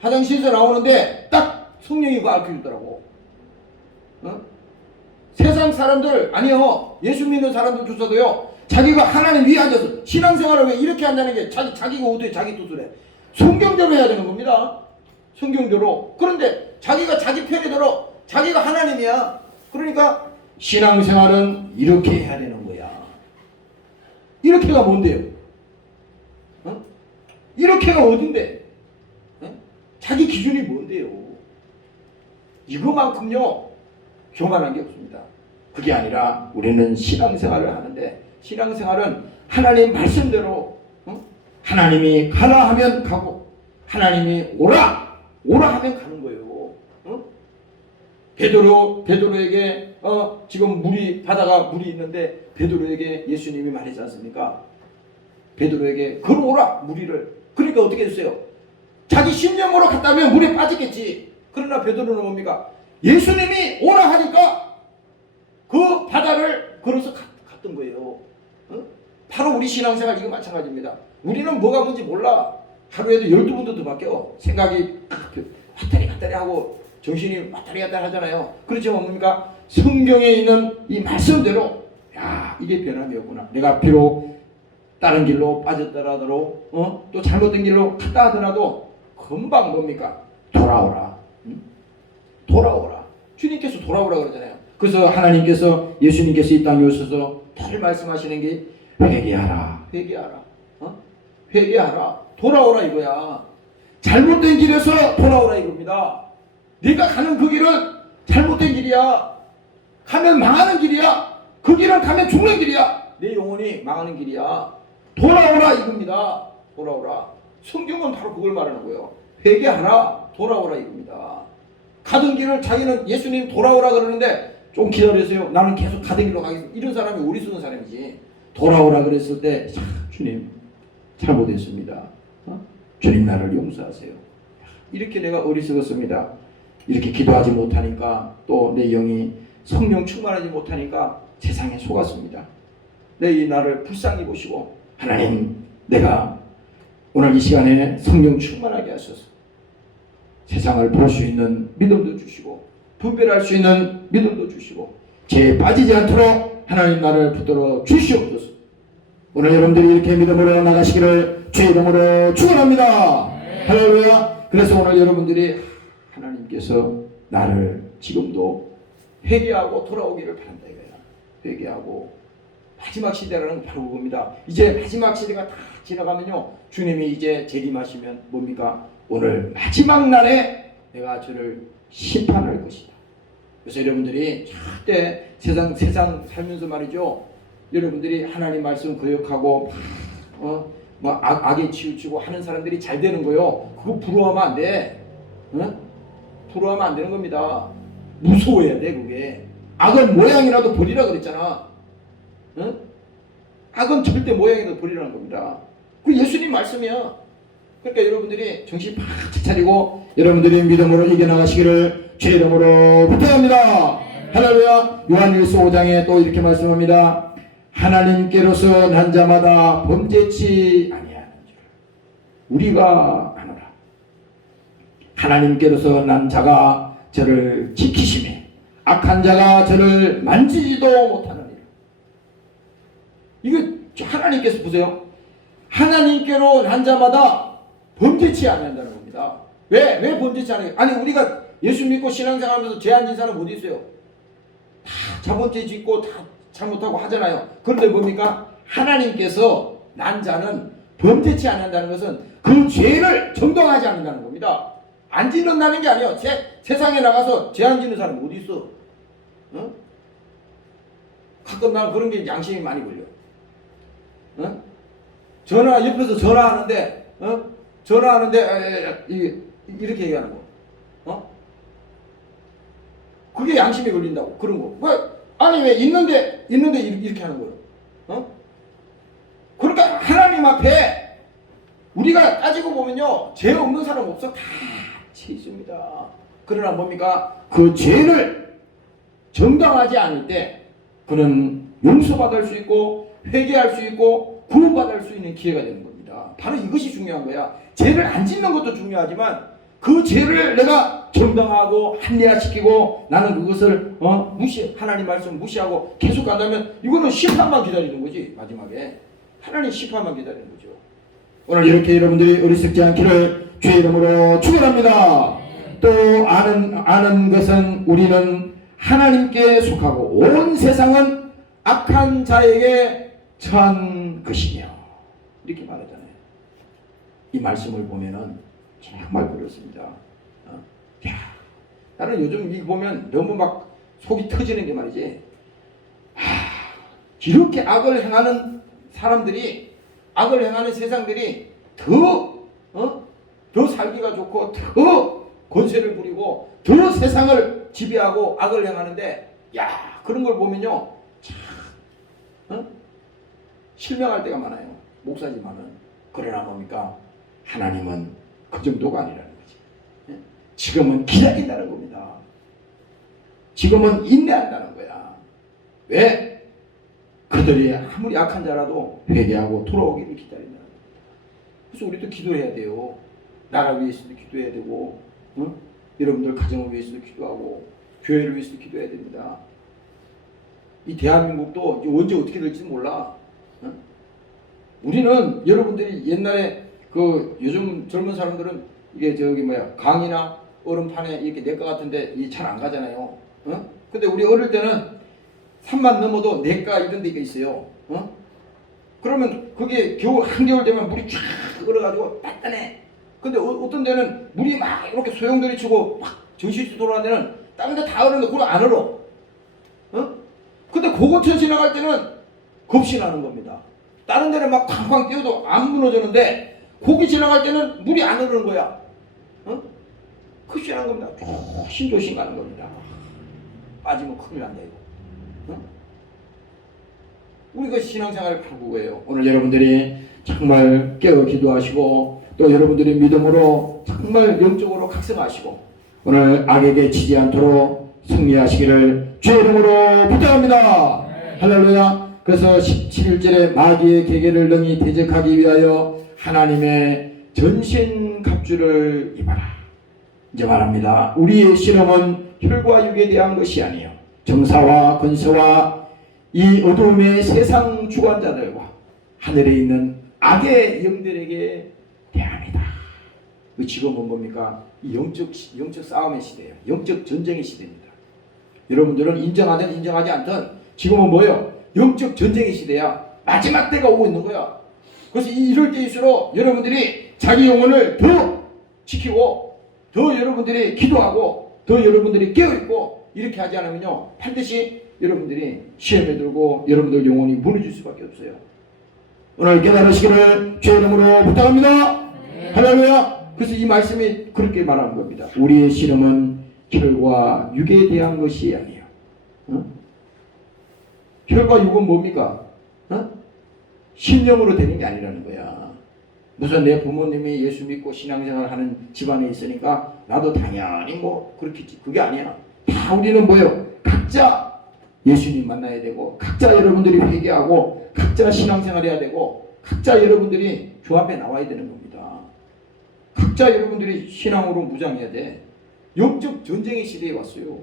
화장실에서 나오는데 딱 성령이 그거 알려주더라고. 세상 사람들 아니요 예수 믿는 사람들 조차도요 자기가 하나님 위에 앉아서 신앙생활을 왜 이렇게 한다는 게 자기가 어떻게 자기 뜻을 해. 성경대로 해야 되는 겁니다. 성경대로. 그런데 자기가 자기 편의대로 자기가 하나님이야. 그러니까 신앙생활은 이렇게 해야 되는 거야. 이렇게가 뭔데요? 이렇게가 어딘데? 자기 기준이 뭔데요? 이거만큼요 교만한 게 없습니다. 그게 아니라 우리는 신앙생활을 하는데 신앙생활은 하나님 말씀대로 하나님이 가라 하면 가고 하나님이 오라 하면 가는 거예요. 베드로에게 지금 바다가 물이 있는데 베드로에게 예수님이 말했지 않습니까? 베드로에게 걸어오라 무리를. 그러니까 어떻게 했어요? 자기 심령으로 갔다면 물에 빠졌겠지. 그러나 베드로는 뭡니까? 예수님이 오라 하니까 그 바다를 걸어서 갔던 거예요. 바로 우리 신앙생활 이거 마찬가지입니다. 우리는 뭐가 뭔지 몰라. 하루에도 12번도 더 바뀌어. 생각이 왔다리 갔다리 하고 정신이 왔다리 갔다리 하잖아요. 그렇지만 뭡니까? 성경에 있는 이 말씀대로 야 이게 변함이 없구나. 내가 비록 다른 길로 빠졌더라도 또 잘못된 길로 갔다 하더라도 금방 뭡니까? 돌아오라. 돌아오라. 주님께서 돌아오라 그러잖아요. 그래서 하나님께서 예수님께서 이 땅에 오셔서 늘 말씀하시는 게 회개하라. 회개하라. 회개하라. 돌아오라 이거야. 잘못된 길에서 돌아오라 이겁니다. 네가 가는 그 길은 잘못된 길이야. 가면 망하는 길이야. 그 길은 가면 죽는 길이야. 내 영혼이 망하는 길이야. 돌아오라 이겁니다. 돌아오라. 성경은 바로 그걸 말하는 거예요. 회개하라. 돌아오라 이겁니다. 가던 길을 자기는 예수님 돌아오라 그러는데 좀 기다리세요. 나는 계속 가던 길로 가겠습니다. 이런 사람이 오리 쓰는 사람이지. 돌아오라 그랬을 때 주님 잘못했습니다. 주님 나를 용서하세요. 이렇게 내가 어리석었습니다. 이렇게 기도하지 못하니까 또 내 영이 성령 충만하지 못하니까 세상에 속았습니다. 내 이 나를 불쌍히 보시고 하나님 내가 오늘 이 시간에 성령 충만하게 하소서. 세상을 볼 수 있는 믿음도 주시고 분별할 수 있는 믿음도 주시고 죄에 빠지지 않도록 하나님 나를 붙들어 주시옵소서. 오늘 여러분들이 이렇게 믿음으로 나가시기를 주의 이름으로 축원합니다. 할렐루야. 그래서 오늘 여러분들이 하나님께서 나를 지금도 회개하고 돌아오기를 바란다 이거야. 회개하고 마지막 시대라는 바로 그겁니다. 이제 마지막 시대가 다 지나가면요 주님이 이제 재림하시면 뭡니까? 오늘 마지막 날에 내가 저를 심판할 것이다. 그래서 여러분들이 절대 세상 살면서 말이죠. 여러분들이 하나님 말씀 거역하고 막 악에 치우치고 하는 사람들이 잘 되는 거요. 그거 부러워하면 안 돼. 부러워하면 안 되는 겁니다. 무서워해야 돼 그게. 악은 모양이라도 버리라 그랬잖아. 악은 절대 모양이라도 버리라는 겁니다. 그 예수님 말씀이야. 그러니까 여러분들이 정신 바짝 차리고 여러분들이 믿음으로 이겨나가시기를 주의 이름으로 부탁합니다. 할렐루야. 요한일서 5장에 또 이렇게 말씀합니다. 하나님께로서 난 자마다 범죄치 아니하는 줄 우리가 아노라. 하나님께로서 난 자가 저를 지키시매 악한 자가 저를 만지지도 못하느니라. 이거 하나님께서 보세요. 하나님께로 난 자마다 범죄치 아니한다는 겁니다. 왜 범죄치 않아요? 아니 우리가 예수 믿고 신앙생활하면서 죄 안 진 사람 어디 있어요? 다 자본죄 짓고 다 잘못하고 하잖아요. 그런데 뭡니까? 하나님께서 난 자는 범죄치 않는다는 것은 그 죄를 정당하지 않는다는 겁니다. 안 짓는다는 게 아니에요. 세상에 나가서 죄 안 짓는 사람 어디 있어? 가끔 나는 그런 게 양심이 많이 걸려. 전화 옆에서 전화하는데 전화하는데 이렇게 얘기하는 거. 그게 양심이 걸린다고 그런 거. 왜 있는데 이렇게 하는 거예요. 그러니까 하나님 앞에 우리가 따지고 보면요 죄 없는 사람 없어. 다 죄 있습니다. 그러나 뭡니까? 그 죄를 정당하지 않을 때 그는 용서받을 수 있고 회개할 수 있고 구원받을 수 있는 기회가 되는 겁니다. 바로 이것이 중요한 거야. 죄를 안 짓는 것도 중요하지만 그 죄를 내가 정당하고 합리화시키고 나는 그것을 하나님 말씀 무시하고 계속 간다면 이거는 심판만 기다리는 거지. 마지막에 하나님 심판만 기다리는 거죠. 오늘 이렇게 여러분들이 어리석지 않기를 주의 이름으로 축원합니다. 또 아는 것은 우리는 하나님께 속하고 온 세상은 악한 자에게 처한 것이며 이렇게 말하잖아요. 이 말씀을 보면은 정말 그렇습니다. 나는 요즘 이거 보면 너무 막 속이 터지는 게 말이지. 이렇게 악을 행하는 사람들이, 악을 행하는 세상들이 더 살기가 좋고 더 권세를 부리고 더 세상을 지배하고 악을 행하는데, 그런 걸 보면요 참 실망할 때가 많아요. 목사지만은. 그러나 뭡니까? 하나님은 그 정도가 아니라는 거지. 지금은 기다린다는 겁니다. 지금은 인내한다는 거야. 왜? 그들이 아무리 악한 자라도 회개하고 돌아오기를 기다린다는 겁니다. 그래서 우리도 기도해야 돼요. 나라 위해서도 기도해야 되고, 여러분들 가정을 위해서도 기도하고, 교회를 위해서도 기도해야 됩니다. 이 대한민국도 언제 어떻게 될지 몰라. 우리는 여러분들이 옛날에 그 요즘 젊은 사람들은 이게 저기 뭐야 강이나 얼음판에 이렇게 내과 같은데 잘 안 가잖아요. 어? 근데 우리 어릴 때는 산만 넘어도 내과 이런 데가 있어요. 어? 그러면 그게 겨울 한겨울 되면 물이 쫙 얼어가지고 단단해. 근데 어떤 데는 물이 막 이렇게 소용돌이 치고 막 정신줄 돌아가는 데는 다른 데 다 얼었는데 그걸 안 얼어. 어? 근데 그거쳐 지나갈 때는 겁신하는 겁니다. 다른 데는 막 쾅쾅 뛰어도 안 무너지는데 거기 지나갈 때는 물이 안 흐르는 거야. 어? 급신한 겁니다. 조심조심 가는 겁니다. 빠지면 큰일 난다 이거. 어? 우리가 신앙생활을 하고 거예요. 오늘 여러분들이 정말 깨어 기도하시고 또 여러분들이 믿음으로 정말 영적으로 각성하시고 오늘 악에게 지지 않도록 승리하시기를 주의 이름으로 부탁합니다. 할렐루야. 그래서 17절에 마귀의 계계를 능히 대적하기 위하여 하나님의 전신갑주를 입어라. 이제 말합니다. 우리의 실험은 혈과 육에 대한 것이 아니요 정사와 권세와 이 어두움의 세상 주관자들과 하늘에 있는 악의 영들에게 대합니다. 그 지금은 뭡니까? 이 영적 싸움의 시대예요. 영적 전쟁의 시대입니다. 여러분들은 인정하든 인정하지 않든 지금은 뭐예요? 영적 전쟁의 시대야. 마지막 때가 오고 있는 거야. 그래서 이럴 때일수록 여러분들이 자기 영혼을 더 지키고 더 여러분들이 기도하고 더 여러분들이 깨어있고 이렇게 하지 않으면요 반드시 여러분들이 시험에 들고 여러분들 영혼이 무너질 수밖에 없어요. 오늘 깨달으시기를 주의 이름으로 부탁합니다. 할렐루야. 그래서 이 말씀이 그렇게 말하는 겁니다. 우리의 실험은 혈과 육에 대한 것이 아니에요. 어? 혈과 육은 뭡니까? 어? 신령으로 되는 게 아니라는 거야. 무슨 내 부모님이 예수 믿고 신앙생활 하는 집안에 있으니까 나도 당연히 뭐 그렇겠지. 그게 아니야. 다 우리는 뭐예요? 각자 예수님 만나야 되고 각자 여러분들이 회개하고 각자 신앙생활 해야 되고 각자 여러분들이 주 앞에 나와야 되는 겁니다. 각자 여러분들이 신앙으로 무장해야 돼. 영적 전쟁의 시대에 왔어요.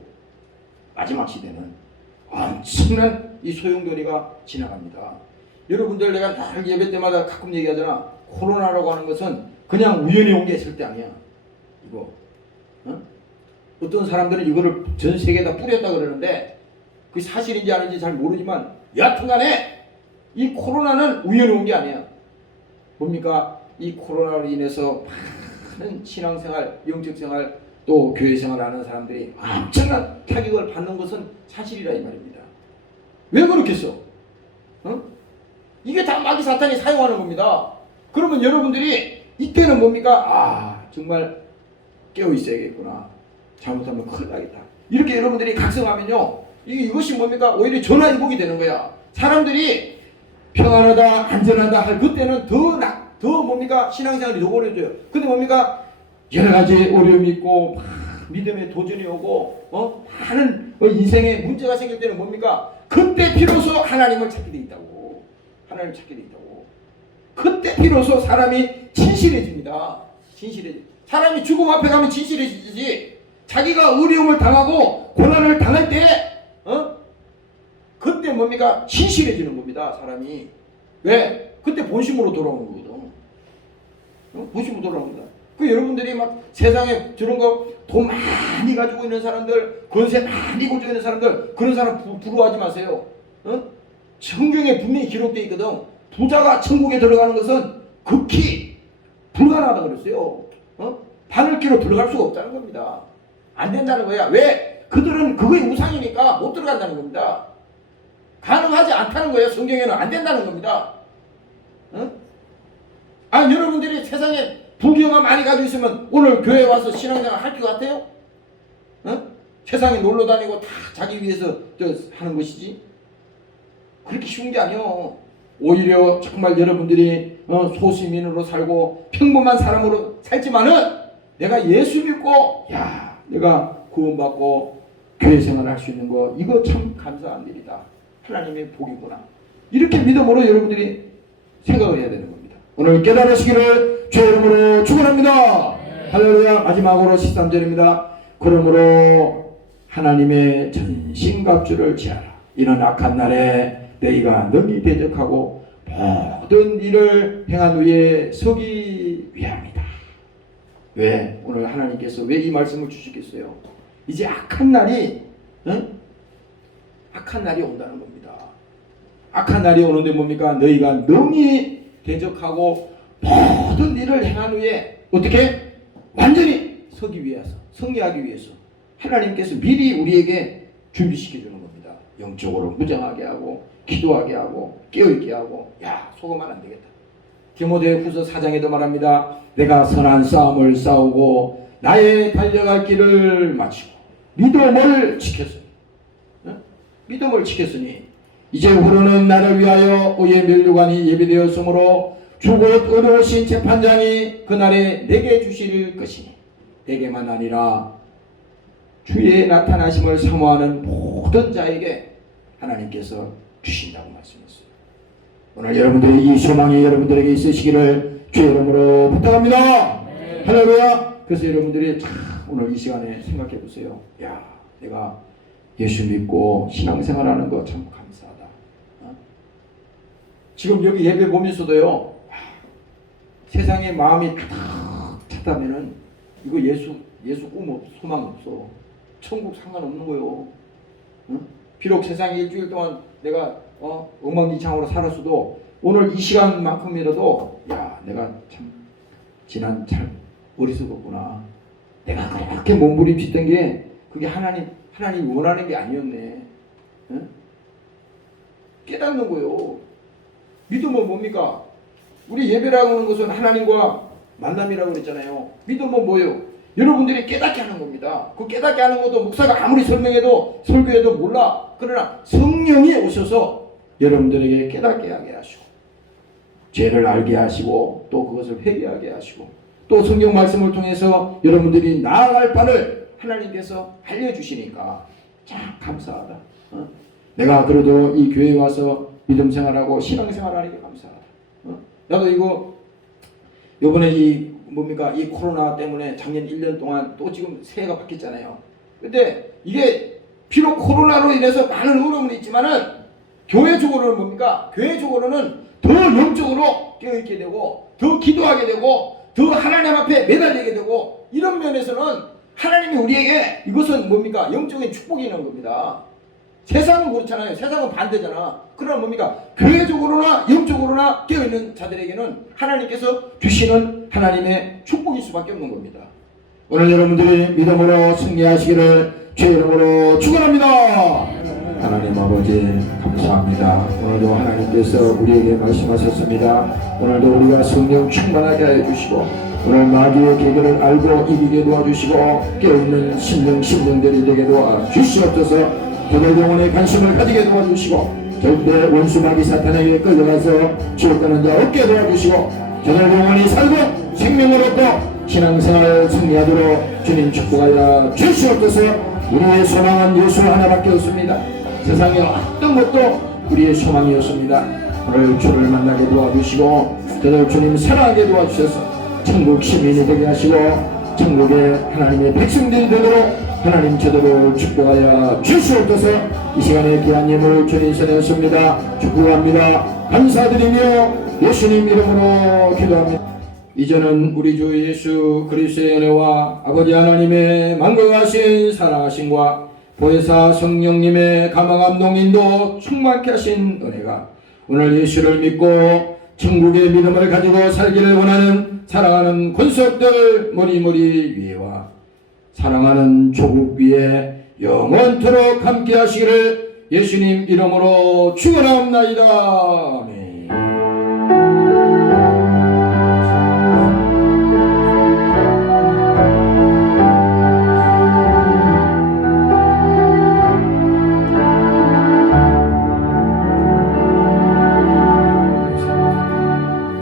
마지막 시대는 엄청난 이 소용돌이가 지나갑니다. 여러분들 내가 늘 예배 때마다 가끔 얘기하잖아. 코로나라고 하는 것은 그냥 우연히 온 게 절대 아니야. 이거 어떤 사람들은 이거를 전 세계에다 뿌렸다 그러는데 그게 사실인지 아닌지 잘 모르지만 여하튼간에 이 코로나는 우연히 온 게 아니야. 뭡니까? 이 코로나로 인해서 많은 신앙생활, 영적생활 또 교회생활 하는 사람들이 엄청난 타격을 받는 것은 사실이라 이 말입니다. 왜 그렇겠어? 어? 이게 다 마귀 사탄이 사용하는 겁니다. 그러면 여러분들이 이때는 뭡니까? 정말 깨어 있어야겠구나. 잘못하면 큰일 나겠다. 이렇게 여러분들이 각성하면요. 이것이 뭡니까? 오히려 전화위복이 되는 거야. 사람들이 평안하다, 안전하다 할 그때는 더 뭡니까? 신앙생활이 더 어려워져요. 근데 뭡니까? 여러 가지 어려움이 있고, 믿음에 도전이 오고, 많은 인생에 문제가 생길 때는 뭡니까? 그때 비로소 하나님을 찾게 돼 있다고. 하나님을 찾게 돼 있다고. 그때 비로소 사람이 진실해집니다. 진실해져. 사람이 죽음 앞에 가면 진실해지지. 자기가 어려움을 당하고 고난을 당할 때, 그때 뭡니까? 진실해지는 겁니다. 사람이. 왜? 그때 본심으로 돌아오는 거거든. 본심으로 돌아옵니다. 그 여러분들이 막 세상에 저런 거 돈 많이 가지고 있는 사람들, 권세 많이 가지고 있는 사람들, 그런 사람 부러워하지 마세요. 성경에 분명히 기록되어 있거든. 부자가 천국에 들어가는 것은 극히 불가능하다고 그랬어요. 바늘기로 들어갈 수가 없다는 겁니다. 안 된다는 거야. 왜? 그들은 그거의 우상이니까 못 들어간다는 겁니다. 가능하지 않다는 거예요. 성경에는 안 된다는 겁니다. 여러분들이 세상에 부귀영화 많이 가지고 있으면 오늘 교회에 와서 신앙생활 할 것 같아요? 세상에 놀러 다니고 다 자기 위해서 하는 것이지? 그렇게 쉬운 게 아니요. 오히려 정말 여러분들이 소시민으로 살고 평범한 사람으로 살지만은 내가 예수 믿고 내가 구원받고 교회 생활을 할 수 있는 거 이거 참 감사한 일이다. 하나님의 복이구나. 이렇게 믿음으로 여러분들이 생각을 해야 되는 겁니다. 오늘 깨달으시기를 주의 이름으로 축원합니다. 할렐루야. 마지막으로 13절입니다. 그러므로 하나님의 전신갑주를 취하라. 이런 악한 날에 너희가 능히 대적하고 모든 일을 행한 후에 서기 위함이다. 왜? 오늘 하나님께서 왜 이 말씀을 주시겠어요? 이제 악한 날이 악한 날이 온다는 겁니다. 악한 날이 오는데 뭡니까? 너희가 능히 대적하고 모든 일을 행한 후에 어떻게? 완전히 서기 위해서, 승리하기 위해서 하나님께서 미리 우리에게 준비시켜 주는 겁니다. 영적으로 무장하게 하고 기도하게 하고 깨어있게 하고 야 속으면 안 되겠다. 디모데후서 4장에도 말합니다. 내가 선한 싸움을 싸우고 나의 달려갈 길을 마치고 믿음을 지켰으니 믿음을 지켰으니 이제후로는 나를 위하여 의의 면류관이 예비되었으므로 주곧 의로우신 재판장이 그날에 내게 주실 것이니 내게만 아니라 주의 나타나심을 사모하는 모든 자에게 하나님께서 주신다고 말씀했어요. 오늘 여러분들의 이 소망이 여러분들에게 있으시기를 주의 이름으로 부탁합니다. 네. 할렐루야. 그래서 여러분들이 오늘 이 시간에 생각해 보세요. 야, 내가 예수 믿고 신앙생활하는 거 참 감사하다. 지금 여기 예배 보면서도요. 세상에 마음이 가득 찼다면은 이거 예수 꿈 소망 없어. 천국 상관없는 거요. 비록 세상에 일주일 동안 내가 엉망진창으로 살았어도 오늘 이 시간만큼이라도 야 내가 참 지난 참 어리석었구나. 내가 그렇게 몸부림쳤던 게 그게 하나님 원하는 게 아니었네. 깨닫는 거요. 믿음은 뭡니까? 우리 예배라고 하는 것은 하나님과 만남이라고 그랬잖아요. 믿음은 뭐예요? 여러분들이 깨닫게 하는 겁니다. 그 깨닫게 하는 것도 목사가 아무리 설명해도 설교해도 몰라. 그러나 성령이 오셔서 여러분들에게 깨닫게 하게 하시고 죄를 알게 하시고 또 그것을 회개하게 하시고 또 성경 말씀을 통해서 여러분들이 나아갈 바를 하나님께서 알려주시니까 참 감사하다. 내가 그래도 이 교회에 와서 믿음 생활하고 신앙 생활하는 게 감사하다. 나도 이거 요번에 이 코로나 때문에 작년 1년 동안 또 지금 새해가 바뀌었잖아요. 근데 이게 비록 코로나로 인해서 많은 어려움은 있지만은 교회적으로는 뭡니까? 교회적으로는 더 영적으로 깨어있게 되고 더 기도하게 되고 더 하나님 앞에 매달리게 되고 이런 면에서는 하나님이 우리에게 이것은 뭡니까? 영적인 축복이 있는 겁니다. 세상은 그렇잖아요. 세상은 반대잖아. 그러나 뭡니까? 교회적으로나 영적으로나 깨어있는 자들에게는 하나님께서 주시는 하나님의 축복일 수밖에 없는 겁니다. 오늘 여러분들이 믿음으로 승리하시기를 주의 이름으로 축원합니다. 하나님 아버지 감사합니다. 오늘도 하나님께서 우리에게 말씀하셨습니다. 오늘도 우리가 성령 충만하게 하여 주시고 오늘 마귀의 계계를 알고 이기게 도와주시고 깨어있는 심령들이 되게 도와주시옵소서. 저들 영혼의 관심을 가지게 도와주시고 절대 원수 마귀 사탄에게 끌려가서 지옥 가는 자 없게 도와주시고 저들 영혼이 살고 생명을 얻고 신앙생활을 승리하도록 주님 축복하여 주시옵소서. 우리의 소망은 예수 하나밖에 없습니다. 세상에 어떤 것도 우리의 소망이었습니다. 오늘 주를 만나게 도와주시고 저들 주님 사랑하게 도와주셔서 천국 시민이 되게 하시고 천국의 하나님의 백성들이 되도록 하나님 제대로 축복하여 주시옵소서. 이 시간에 귀한 예물 주님 전했습니다. 축복합니다. 감사드리며 예수님 이름으로 기도합니다. 이제는 우리 주 예수 그리스도의 은혜와 아버지 하나님의 만극하신 사랑하심과 보혜사 성령님의 감화감동인도 충만케 하신 은혜가 오늘 예수를 믿고 천국의 믿음을 가지고 살기를 원하는 사랑하는 권속들 머리머리 위에와 사랑하는 조국 위에 영원토록 함께 하시기를 예수님 이름으로 축원합니다. 아멘.